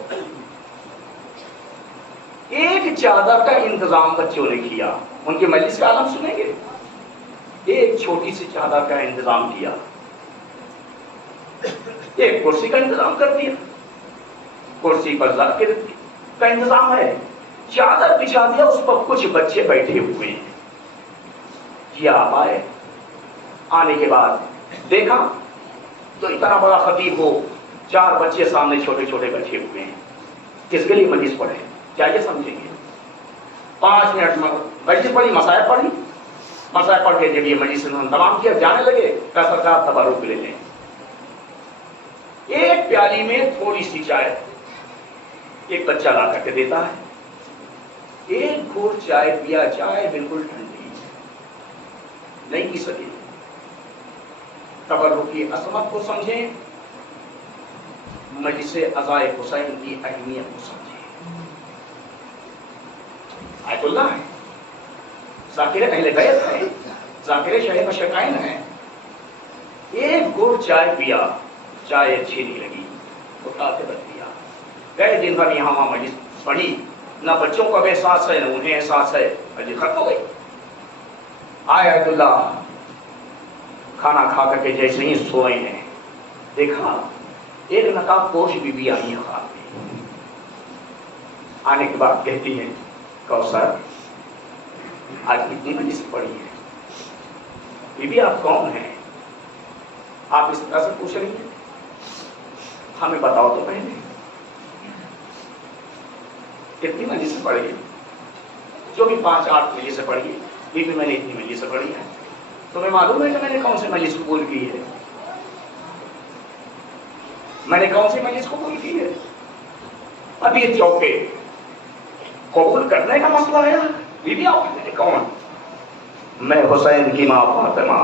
ایک چادر کا انتظام بچوں نے کیا، ان کے مجلس کا عالم سنیں گے، ایک چھوٹی سی چادر کا انتظام کیا، ایک کرسی کا انتظام کر دیا، کرسی پر ذاکر کا انتظام ہے، چادر بچھا دیا، اس پر کچھ بچے بیٹھے ہوئے ہیں۔ یہ آپ آئے، آنے کے بعد دیکھا تو اتنا بڑا خطیب ہو، 4 بچے سامنے چھوٹے چھوٹے بیٹھے ہوئے ہیں، کس کے لیے مجلس پڑھے؟ کیا یہ سمجھیں گے؟ 5 منٹ میں مجلس پڑھی، مسائل پڑھی، مسائل پڑھ کے جب یہ مجلس انہوں نے تمام کیا، جانے لگے، کہ سرکار تبرک لے لیں۔ ایک پیالی میں تھوڑی سی چائے ایک بچہ لا کر کے دیتا ہے، ایک گھونٹ چائے پیا، چائے بالکل ٹھنڈی نہیں پی سکے۔ تبرک کی عظمت کو سمجھیں، مجلس عزائے حسین کی اہمیت کو سمجھیں۔ آیت اللہ ہے، ذاکر اہل بیت ہے، ذاکر شہ مشکین ہے۔ ایک گھونٹ چائے پیا، چائے اچھی نہیں لگی، اٹھا کے رکھ دیا. گئے دن بھر یہاں وہاں مجلس پڑھی, نہ بچوں کو اب احساس ہے نہ انہیں احساس ہے, مجلس ختم ہو گئی. آئے عبد اللہ کھانا کھا کر کے جیسے ہی سوئے ہیں, دیکھا ایک نقاب پوش بی بی آئی ہے خواب میں. آنے کے بعد کہتی ہیں کوثر آج کتنی مجلس پڑھی ہے؟ بی بی آپ کون ہیں؟ آپ اس طرح سے پوچھ رہی ہیں, ہمیں بتاؤ تو پہلے کتنی مجلس پڑھی ہے؟ جو بھی 5-8 مجلس سے پڑھی ہے. بی بی میں نے اتنی مجلس سے پڑھی ہے. تمہیں معلوم ہے کہ میں نے کون سی مجلس قبول کی ہے؟ میں نے کون سی مجلس قبول کی ہے؟ اب یہ چوکے قبول کرنے کا مسئلہ ہے. بی بی آپ میں کون؟ میں حسین کی ماں فاطمہ.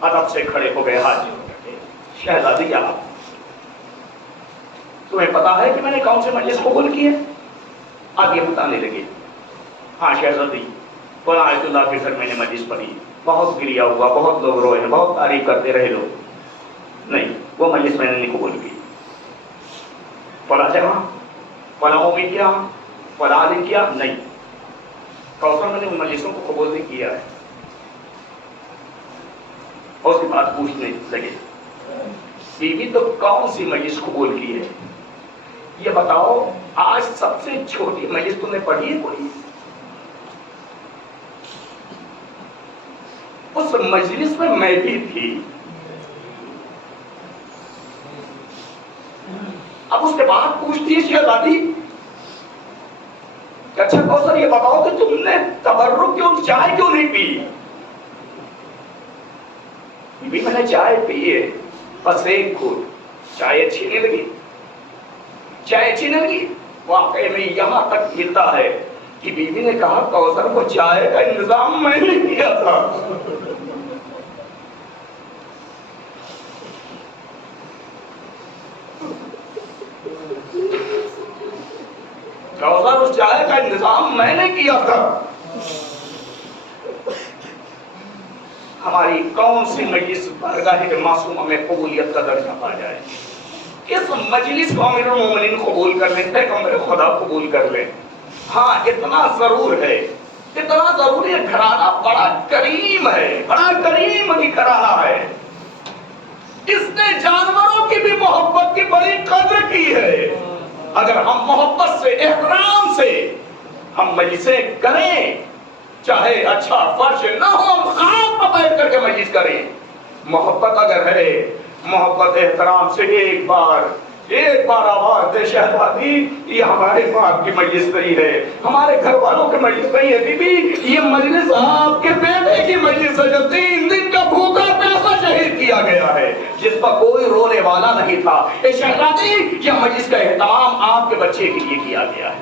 ادب سے کھڑے ہو گئے حاجی ہو کر کے, شہزادی آپ تمہیں پتا ہے کہ میں نے کون سے مجلس قبول کی ہے؟ اب یہ بتانے لگے, ہاں شہزادی فلاں آیت اللہ کے گھر میں نے مجلس پڑھی, بہت گریا ہوا, بہت لوگ روئے ہیں, بہت تعریف کرتے رہے لوگ. نہیں, وہ مجلس میں نے نہیں قبول کی. فلاں جگہ فلاں موقع کیا, فلاں نے کیا, نہیں. کوثر میں نے ان مجلسوں کو قبول نہیں کیا ہے. اور اس کے بعد پوچھنے لگے بی بی تو کون سی مجلس قبول کی ہے؟ یہ بتاؤ آج سب سے چھوٹی مجلس تم نے پڑھی ہے کوئی؟ اس مجلس میں میں بھی تھی. اب اس کے بعد پوچھتی ہے شہزادی کہ اچھا کوثر یہ بتاؤ کہ تم نے تبرک کیوں, چائے کیوں نہیں پی؟ بھی میں نے چائے پی ہے, بس ایک گھوٹ. چائے اچھی نہیں لگی, چائے اچھی نہیں لگی. واقعی میں یہاں تک ملتا ہے کہ بی بی نے کہا کوثر کو چائے کا انتظام میں نے کیا تھا. کوثر اس چائے کا انتظام میں نے کیا تھا. ہماری کون سی مجلس بارگاہ معصومہ میں قبولیت کا درجہ پا جائے؟ کس مجلس کو امیر المومنین قبول کر لیں, پیغمبر خدا قبول کر لیں؟ ہاں اتنا ضرور ہے, اتنا ضروری ہے, گھرانہ بڑا کریم ہے, بڑا کریم ہی گھرانہ ہے. اس نے جانوروں کی بھی محبت کی بڑی قدر کی ہے. اگر ہم محبت سے, احترام سے ہم مجلسیں کریں, چاہے اچھا فرش نہ ہو, ہم خواب میں بیٹھ کر کے مجلس کریں. محبت اگر ہے, محبت احترام سے ایک بار آواز دے شہزادی یہ ہمارے باپ کی مجلس نہیں ہے, ہمارے گھر والوں کی مجلس نہیں ہے. بی بی یہ مجلس آپ کے بیٹے کی مجلس ہے جو 3 دن کا بھوکا پیاسا شہید کیا گیا ہے, جس پر کوئی رونے والا نہیں تھا. اے شہزادی یہ مجلس کا اہتمام آپ کے بچے کے لیے کیا گیا ہے.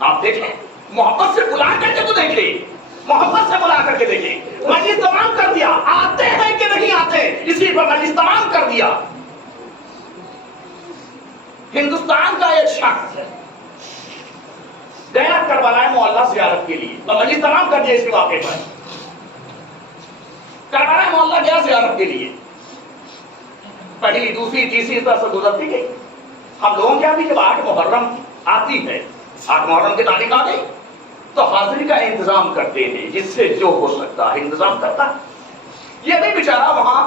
آپ دیکھیں, محبت سے بلا کر کے تو دیکھیں, محبت سے بلا کر کے دیکھیں. مجلس تمام کر دیا, آتے ہیں کہ نہیں آتے, اسی پر مجلس تمام کر دیا. ہندوستان کا ایک شخص ہے گیا کربلا معلیٰ زیارت کے لیے, تو مجلس تمام کر دیا اس کے واقعے پر. کربلا معلیٰ گیا زیارت کے لیے, پہلی دوسری تیسری طرح سے گزرتی گئی. ہم لوگوں کے ابھی جب 8 محرم آتی ہے, 8 محرم کی تاریخ آ گئی تو حاضری کا انتظام کرتے ہیں, جس سے جو ہو سکتا ہے انتظام کرتا. یہ بھی بیچارہ وہاں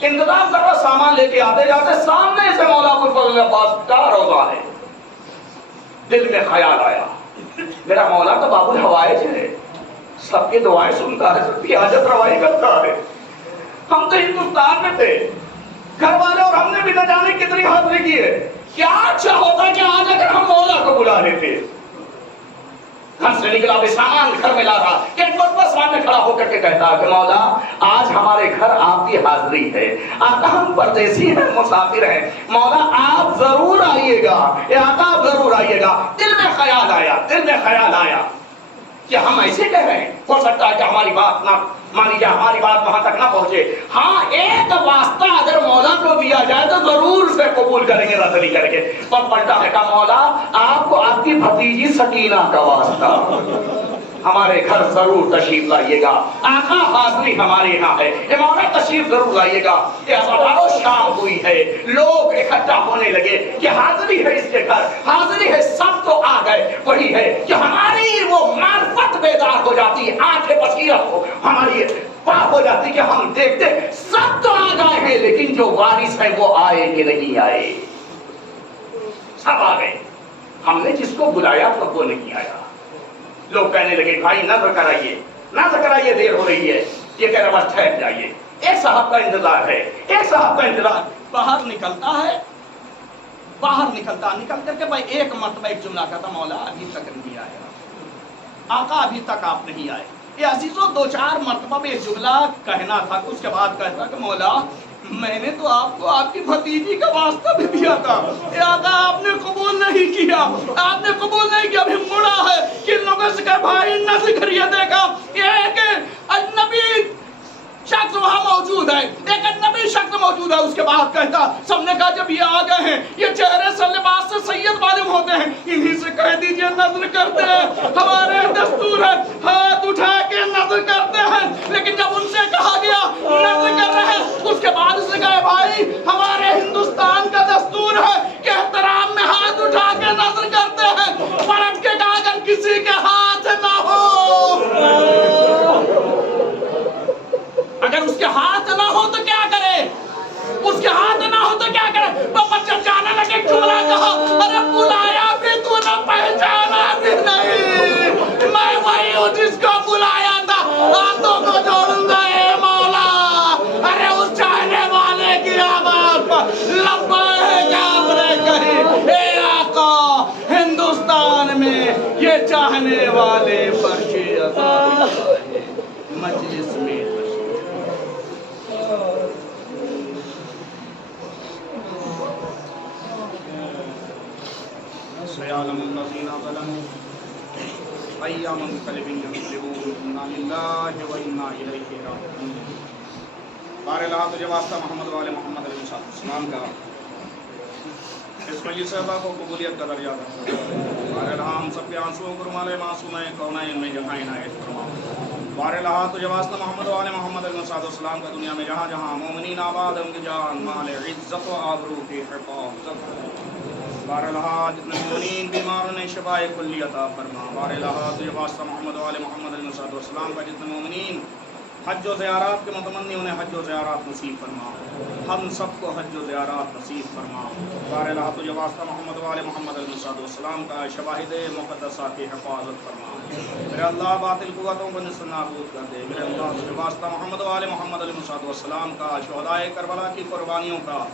انتظام کر رہا, سامان لے کے آتے جاتے سامنے سے مولا ابوالفضل عباس کا روضہ ہے. دل میں خیال آیا میرا مولا تو باب الحوائج ہے, سب کی دعائیں سنتا ہے, سب کی حاجت روائی کرتا ہے. ہم تو ہندوستان میں تھے, گھر والے اور ہم نے بھی نہ جانے کتنی حاضری کی ہے. کیا اچھا ہوتا کہ آج اگر ہم مولا کو بلا لیتے. گھر سے نکلا بھی سامان گھر میں لا رہا, ایک مرتبہ سامنے کھڑا ہو کر کے کہتا کہ مولا آج ہمارے گھر آپ کی حاضری ہے, آقا ہم پردیسی ہیں, مسافر ہیں, مولا آپ ضرور آئیے گا, آقا آپ ضرور آئیے گا. دل میں خیال آیا کہ ہم ایسے کہہ رہے ہیں, ہو سکتا ہے کہ ہماری بات نہ مانی جائے, ہماری بات وہاں تک نہ پہنچے. ہاں ایک واسطہ اگر مولا کو دیا جائے تو ضرور اسے قبول کریں گے, رضی کر کے. تو پلٹا ہے کہ مولا آپ کو آپ کی بھتیجی سکینہ کا واسطہ. ہمارے گھر ضرور تشریف لائیے گا. آقا حاضری ہمارے یہاں ہے, امامت تشریف ضرور لائیے گا. ہزاروں شام ہوئی ہے, لوگ اکٹھا ہونے لگے کہ حاضری ہے اس کے گھر, حاضری ہے, سب تو آ گئے. وہی ہے کہ ہماری وہ معرفت بیدار ہو جاتی ہے, آنکھیں بصیرت ہو ہماری پاک ہو جاتی کہ ہم دیکھتے سب تو آ گئے ہیں, لیکن جو وارث ہے وہ آئے کہ نہیں آئے. سب آ گئے, ہم نے جس کو بلایا تو وہ نہیں آیا. لوگ کہنے لگے بھائی نظر کرائیے, نظر کرائیے, دیر ہو رہی ہے. یہ کہہ رہا بس ٹھہر جائیے, ایک صاحب کا انتظار ہے, ایک صاحب کا انتظار. باہر نکلتا ہے, باہر نکل کر کے بھائی ایک مرتبہ ایک جملہ کہتا, مولا ابھی تک نہیں آیا, آقا ابھی تک آپ نہیں آئے. یہ عزیزوں دو چار مرتبہ میں ایک جملہ کہنا تھا, اس کے بعد کہتا کہ مولا میں نے تو آپ کو آپ کی بھتیجی کا واسطہ بھی دیا تھا, آقا آپ نے قبول نہیں کیا, آپ نے قبول نہیں کیا. ابھی مڑا ہے کہ لوگوں سے کہ بھائی نظر کریے, دیکھا یہ ہے کہ اجنبی شخص وہاں موجود ہے, ایک اجنبی شخص موجود ہے. اس کے بعد کہتا سب نے کہا جب یہ آ گئے ہیں, یہ چہرے سے لباس سے سید معلوم ہوتے ہیں, انہی سے کہہ دیجئے نظر کرتے ہیں, ہمارے دستور ہے ہاتھ اٹھا کے نظر کرتے ہیں. لیکن جب ان سے کہا گیا نظر کر رہے ہیں, اس کے بعد اس نے کہا بھائی ہمارے ہندوستان کا دستور ہے کہ احترام میں ہاتھ اٹھا کے نظر کرتے ہیں, پلٹ کے کہا اگر کسی کے ہاتھ نہ ہو, اگر اس کے ہاتھ نہ ہو تو کیا کرے, اس کے ہاتھ نہ ہو تو کیا کرے. وہ بچہ جانے لگے, جملہ کہا ارے بلایا بھی تو نہ پہچانا بھی نہیں, میں وہی ہوں جس کو بلایا تھا, ہاتھوں کو جوڑوں گا اے مولا. ارے اس چاہنے والے کی آواز پر لبیک آپ نے کہی, اے آقا ہندوستان میں یہ چاہنے والے فرشِ عذاب مجلس میں سيعلم الذين ظلموا أي منقلب ينقلبون إنا لله وإنا إليه راجعون. بار اللہ تجھے واسطہ محمد والے محمد علیہ السلام کا اس مجلس عطا کو قبولیت کا درجہ دے. بار اللہ ہم سب کے آنسوؤں کو رومال معصوم کونین میں جہاں عنایت فرما. بار اللہ تجھے واسطہ محمد والے محمد علیہ السلام کا دنیا میں جہاں جہاں مومنین آباد ان کی جان مال عزت و آبرو کی حفاظت. بار اللہ جتنے مومنین بیماروں نے شفاء کلی عطا فرما. بار اللہ تجھے واسطہ محمد والے محمد علیہ السلام کا جتنے مومنین حج و زیارات کے متمنی انہیں حج و زیارات نصیب فرما, ہم سب کو حج و زیارات نصیب فرما. بار اللہ تجھے واسطہ محمد والے محمد علیہ السلام کا شواہد مقدسہ کی حفاظت فرما. میرے اللہ باطل قوتوں کو نصف نابود کر دے. میرے اللہ تجھے واسطہ محمد والے محمد علیہ السلام کا شہدائے کربلا کی قربانیوں کا,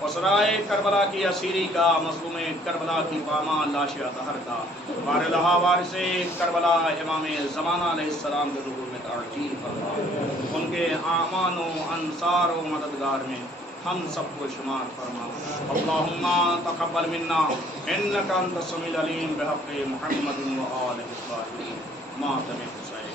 وسرائے کربلا کی اسیری کا, مظلوم کربلا کی پامال لاش اطہر کا. بار اللہ وارث کربلا امام زمانہ علیہ السلام کے ظہور میں تعجیل فرما. ان کے اعوان و انصار و مددگار میں ہم سب کو شمار فرما. اللہم تقبل منا انکا انت السمیع العلیم بحق محمد و آل الطاہرین. ماتم حسین.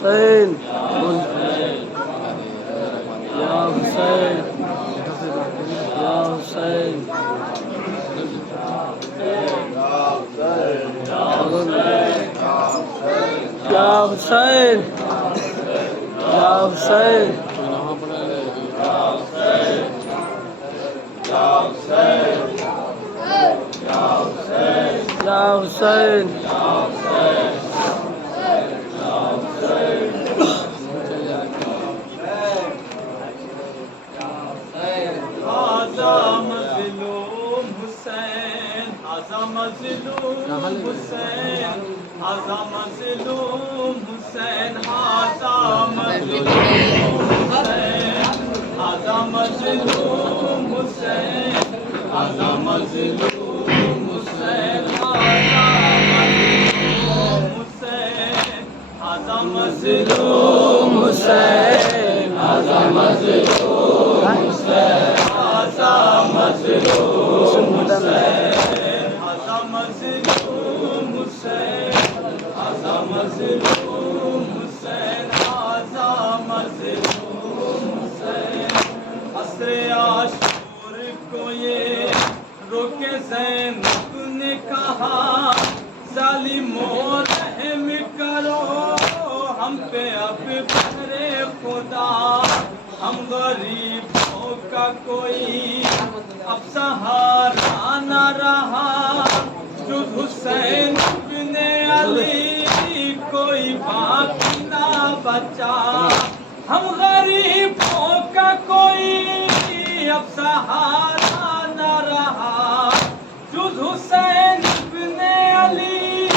حسین یا حسین یا حسین یا حسین یا حسین یا حسین مظلوم حسین هذا مظلوم حسین هذا مظلوم حسین هذا مظلوم حسین هذا مظلوم حسین هذا مظلوم حسین هذا مظلوم حسین هذا مظلوم حسین هذا مظلوم حسین مظلوم حسین آزا مظلوم حسین عصر عاشور کو یہ روک زینب نے کہا ظالموں رحم کرو ہم پہ اب بہر خدا ہم غریبوں کا کوئی اب سہارا نہ رہا جز حسین بن علی کوئی باقی نہ بچا ہم غریبوں کا کوئی اب سہارا نہ رہا جز حسین بن علی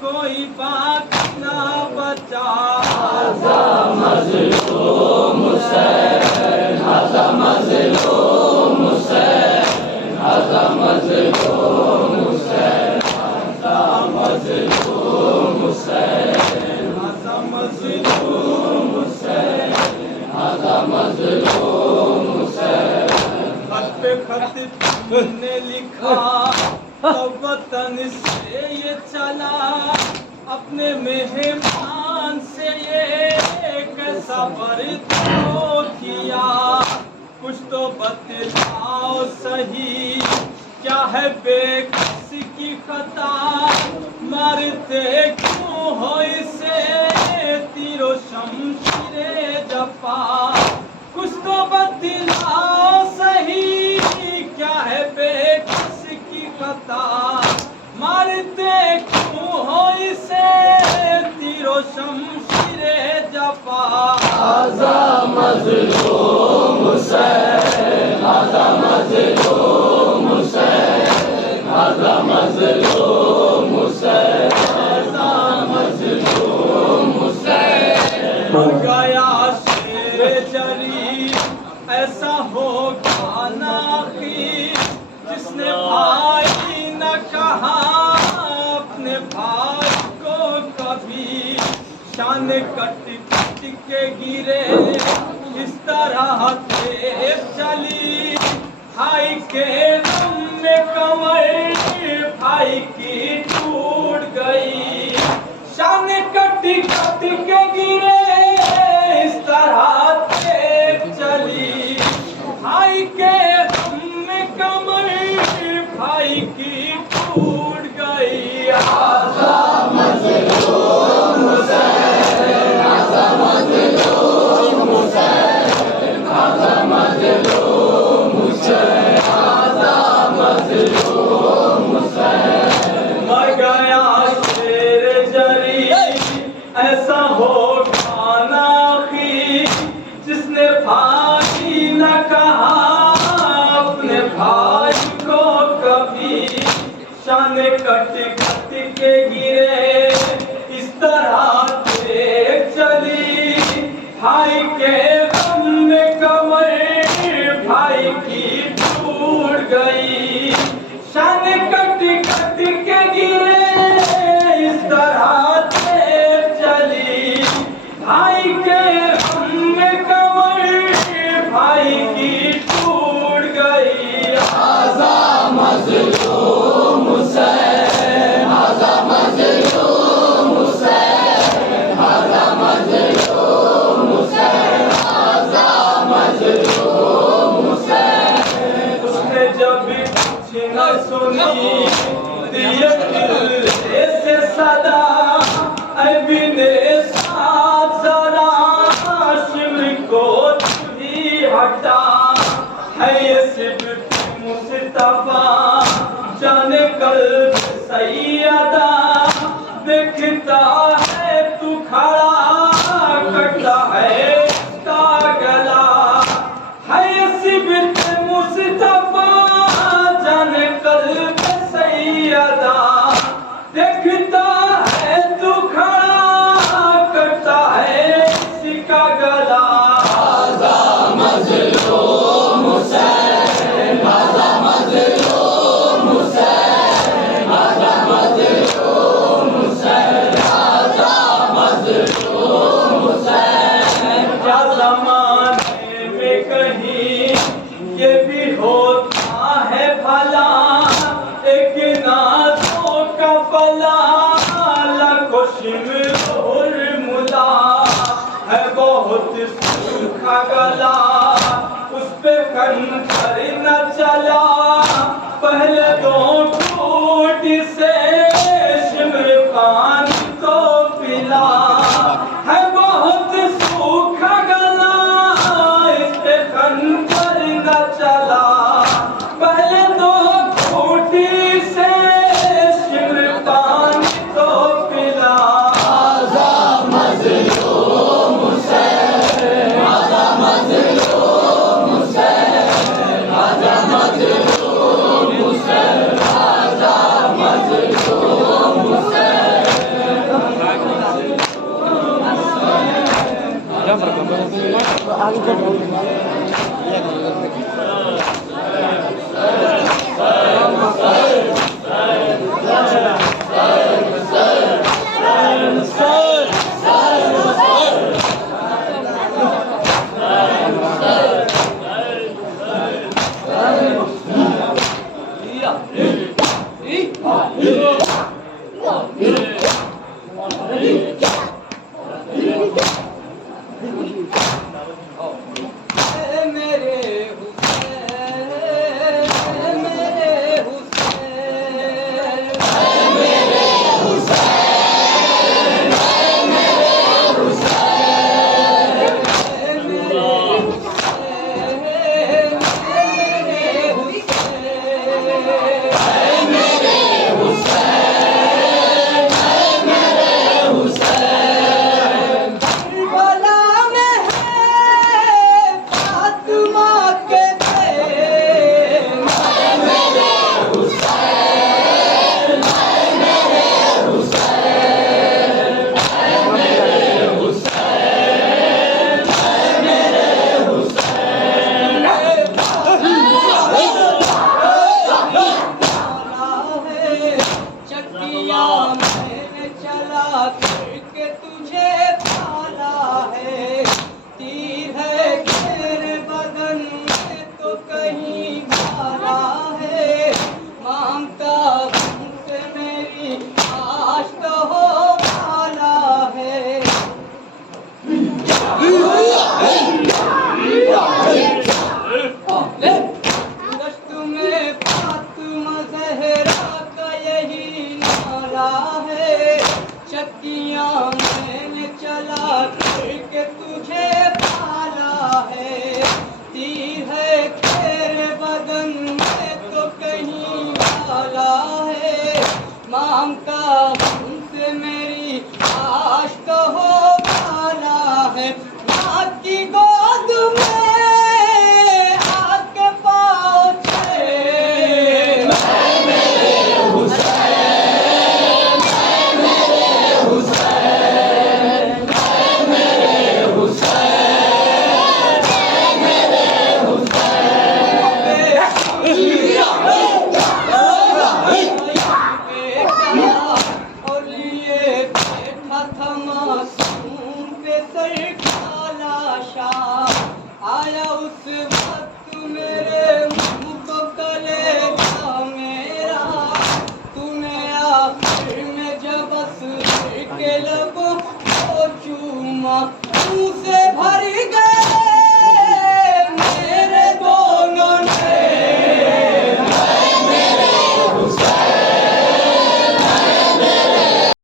کوئی باقی نہ بچا مظلوم حسین هذا مظلوم حسین هذا مظلوم حسین هذا مظلوم حسین هذا مظلوم حسین هذا مظلوم حسین خط پہ خط تم نے لکھا تو وطن سے یہ چلا اپنے مہمان سے یہ کیسا برتاؤ کیا کچھ تو بتلاؤ صحیح کیا ہے بے کس کی خطا مارتے کیوں ہو اسے تیر و شمشیر جفا کچھ تو بتلاؤ صحیح کیا ہے بے کس کی خطا مارتے کیوں ہو اسے تیر و شمشیر جفا هذا مظلوم حسین هذا مظلوم حسین هذا مظلوم حسین هذا مظلوم حسین ہو گیا شیر جری ایسا ہوگا نا آخر جس نے بھائی نہ کہا اپنے بھائی کو کبھی شان کٹ کٹ کے گرے اس طرح تیز چلی بھائی کے غم میں کمر بھائی کی ٹوٹ گئی شان کٹ کٹ کے گرے اس طرح تیز چلی بھائی کے غم میں کمر بھائی کی ٹوٹ گئی هذا مظلوم حسین هذا مظلوم حسین هذا مظلوم حسین هذا مظلوم حسین مر گیا شیر جری ایسا ہوگا نا آخر جس نے بھائی نہ کہا اپنے بھائی کو کبھی شان کٹ کٹ کے گرے اس طرح دیکھ چلی بھائی کے غم میں کمر بھائی کی ٹوٹ گئی شان کٹ کٹ کے گرے اس طرح دیکھ چلی بھائی کے غم میں کمر بھائی کی ٹوٹ گئی هذا مظلوم حسین هذا مظلوم حسین هذا مظلوم حسین هذا مظلوم حسین اس نے جب کچھ نہ سنی دیا دل سے صدا اے بن ساتھ ذرا ہاشم کو تو ہی ہٹا ہے یہ صفت مصطفیٰ جان قلب سیدہ دیکھتا ہے تو کھڑا کٹا ہے اس کا گلا ہے یہ صفت مصطفیٰ جان قلب سیدہ دیکھتا ہے تو کھڑا کٹا ہے اس کا گلا هذا مظلوم حسین هذا مظلوم بہت سوکھا گلا اس پہ کنکر نہ چلا پہلے دو گھونٹ سے شمر پانی تو پلا ہے بہت سوکھا گلا اس پہ کنکر نہ چلا پہلے دو گھونٹ سے شمر پانی تو پلا لبوں کو چوما منہ سے بھری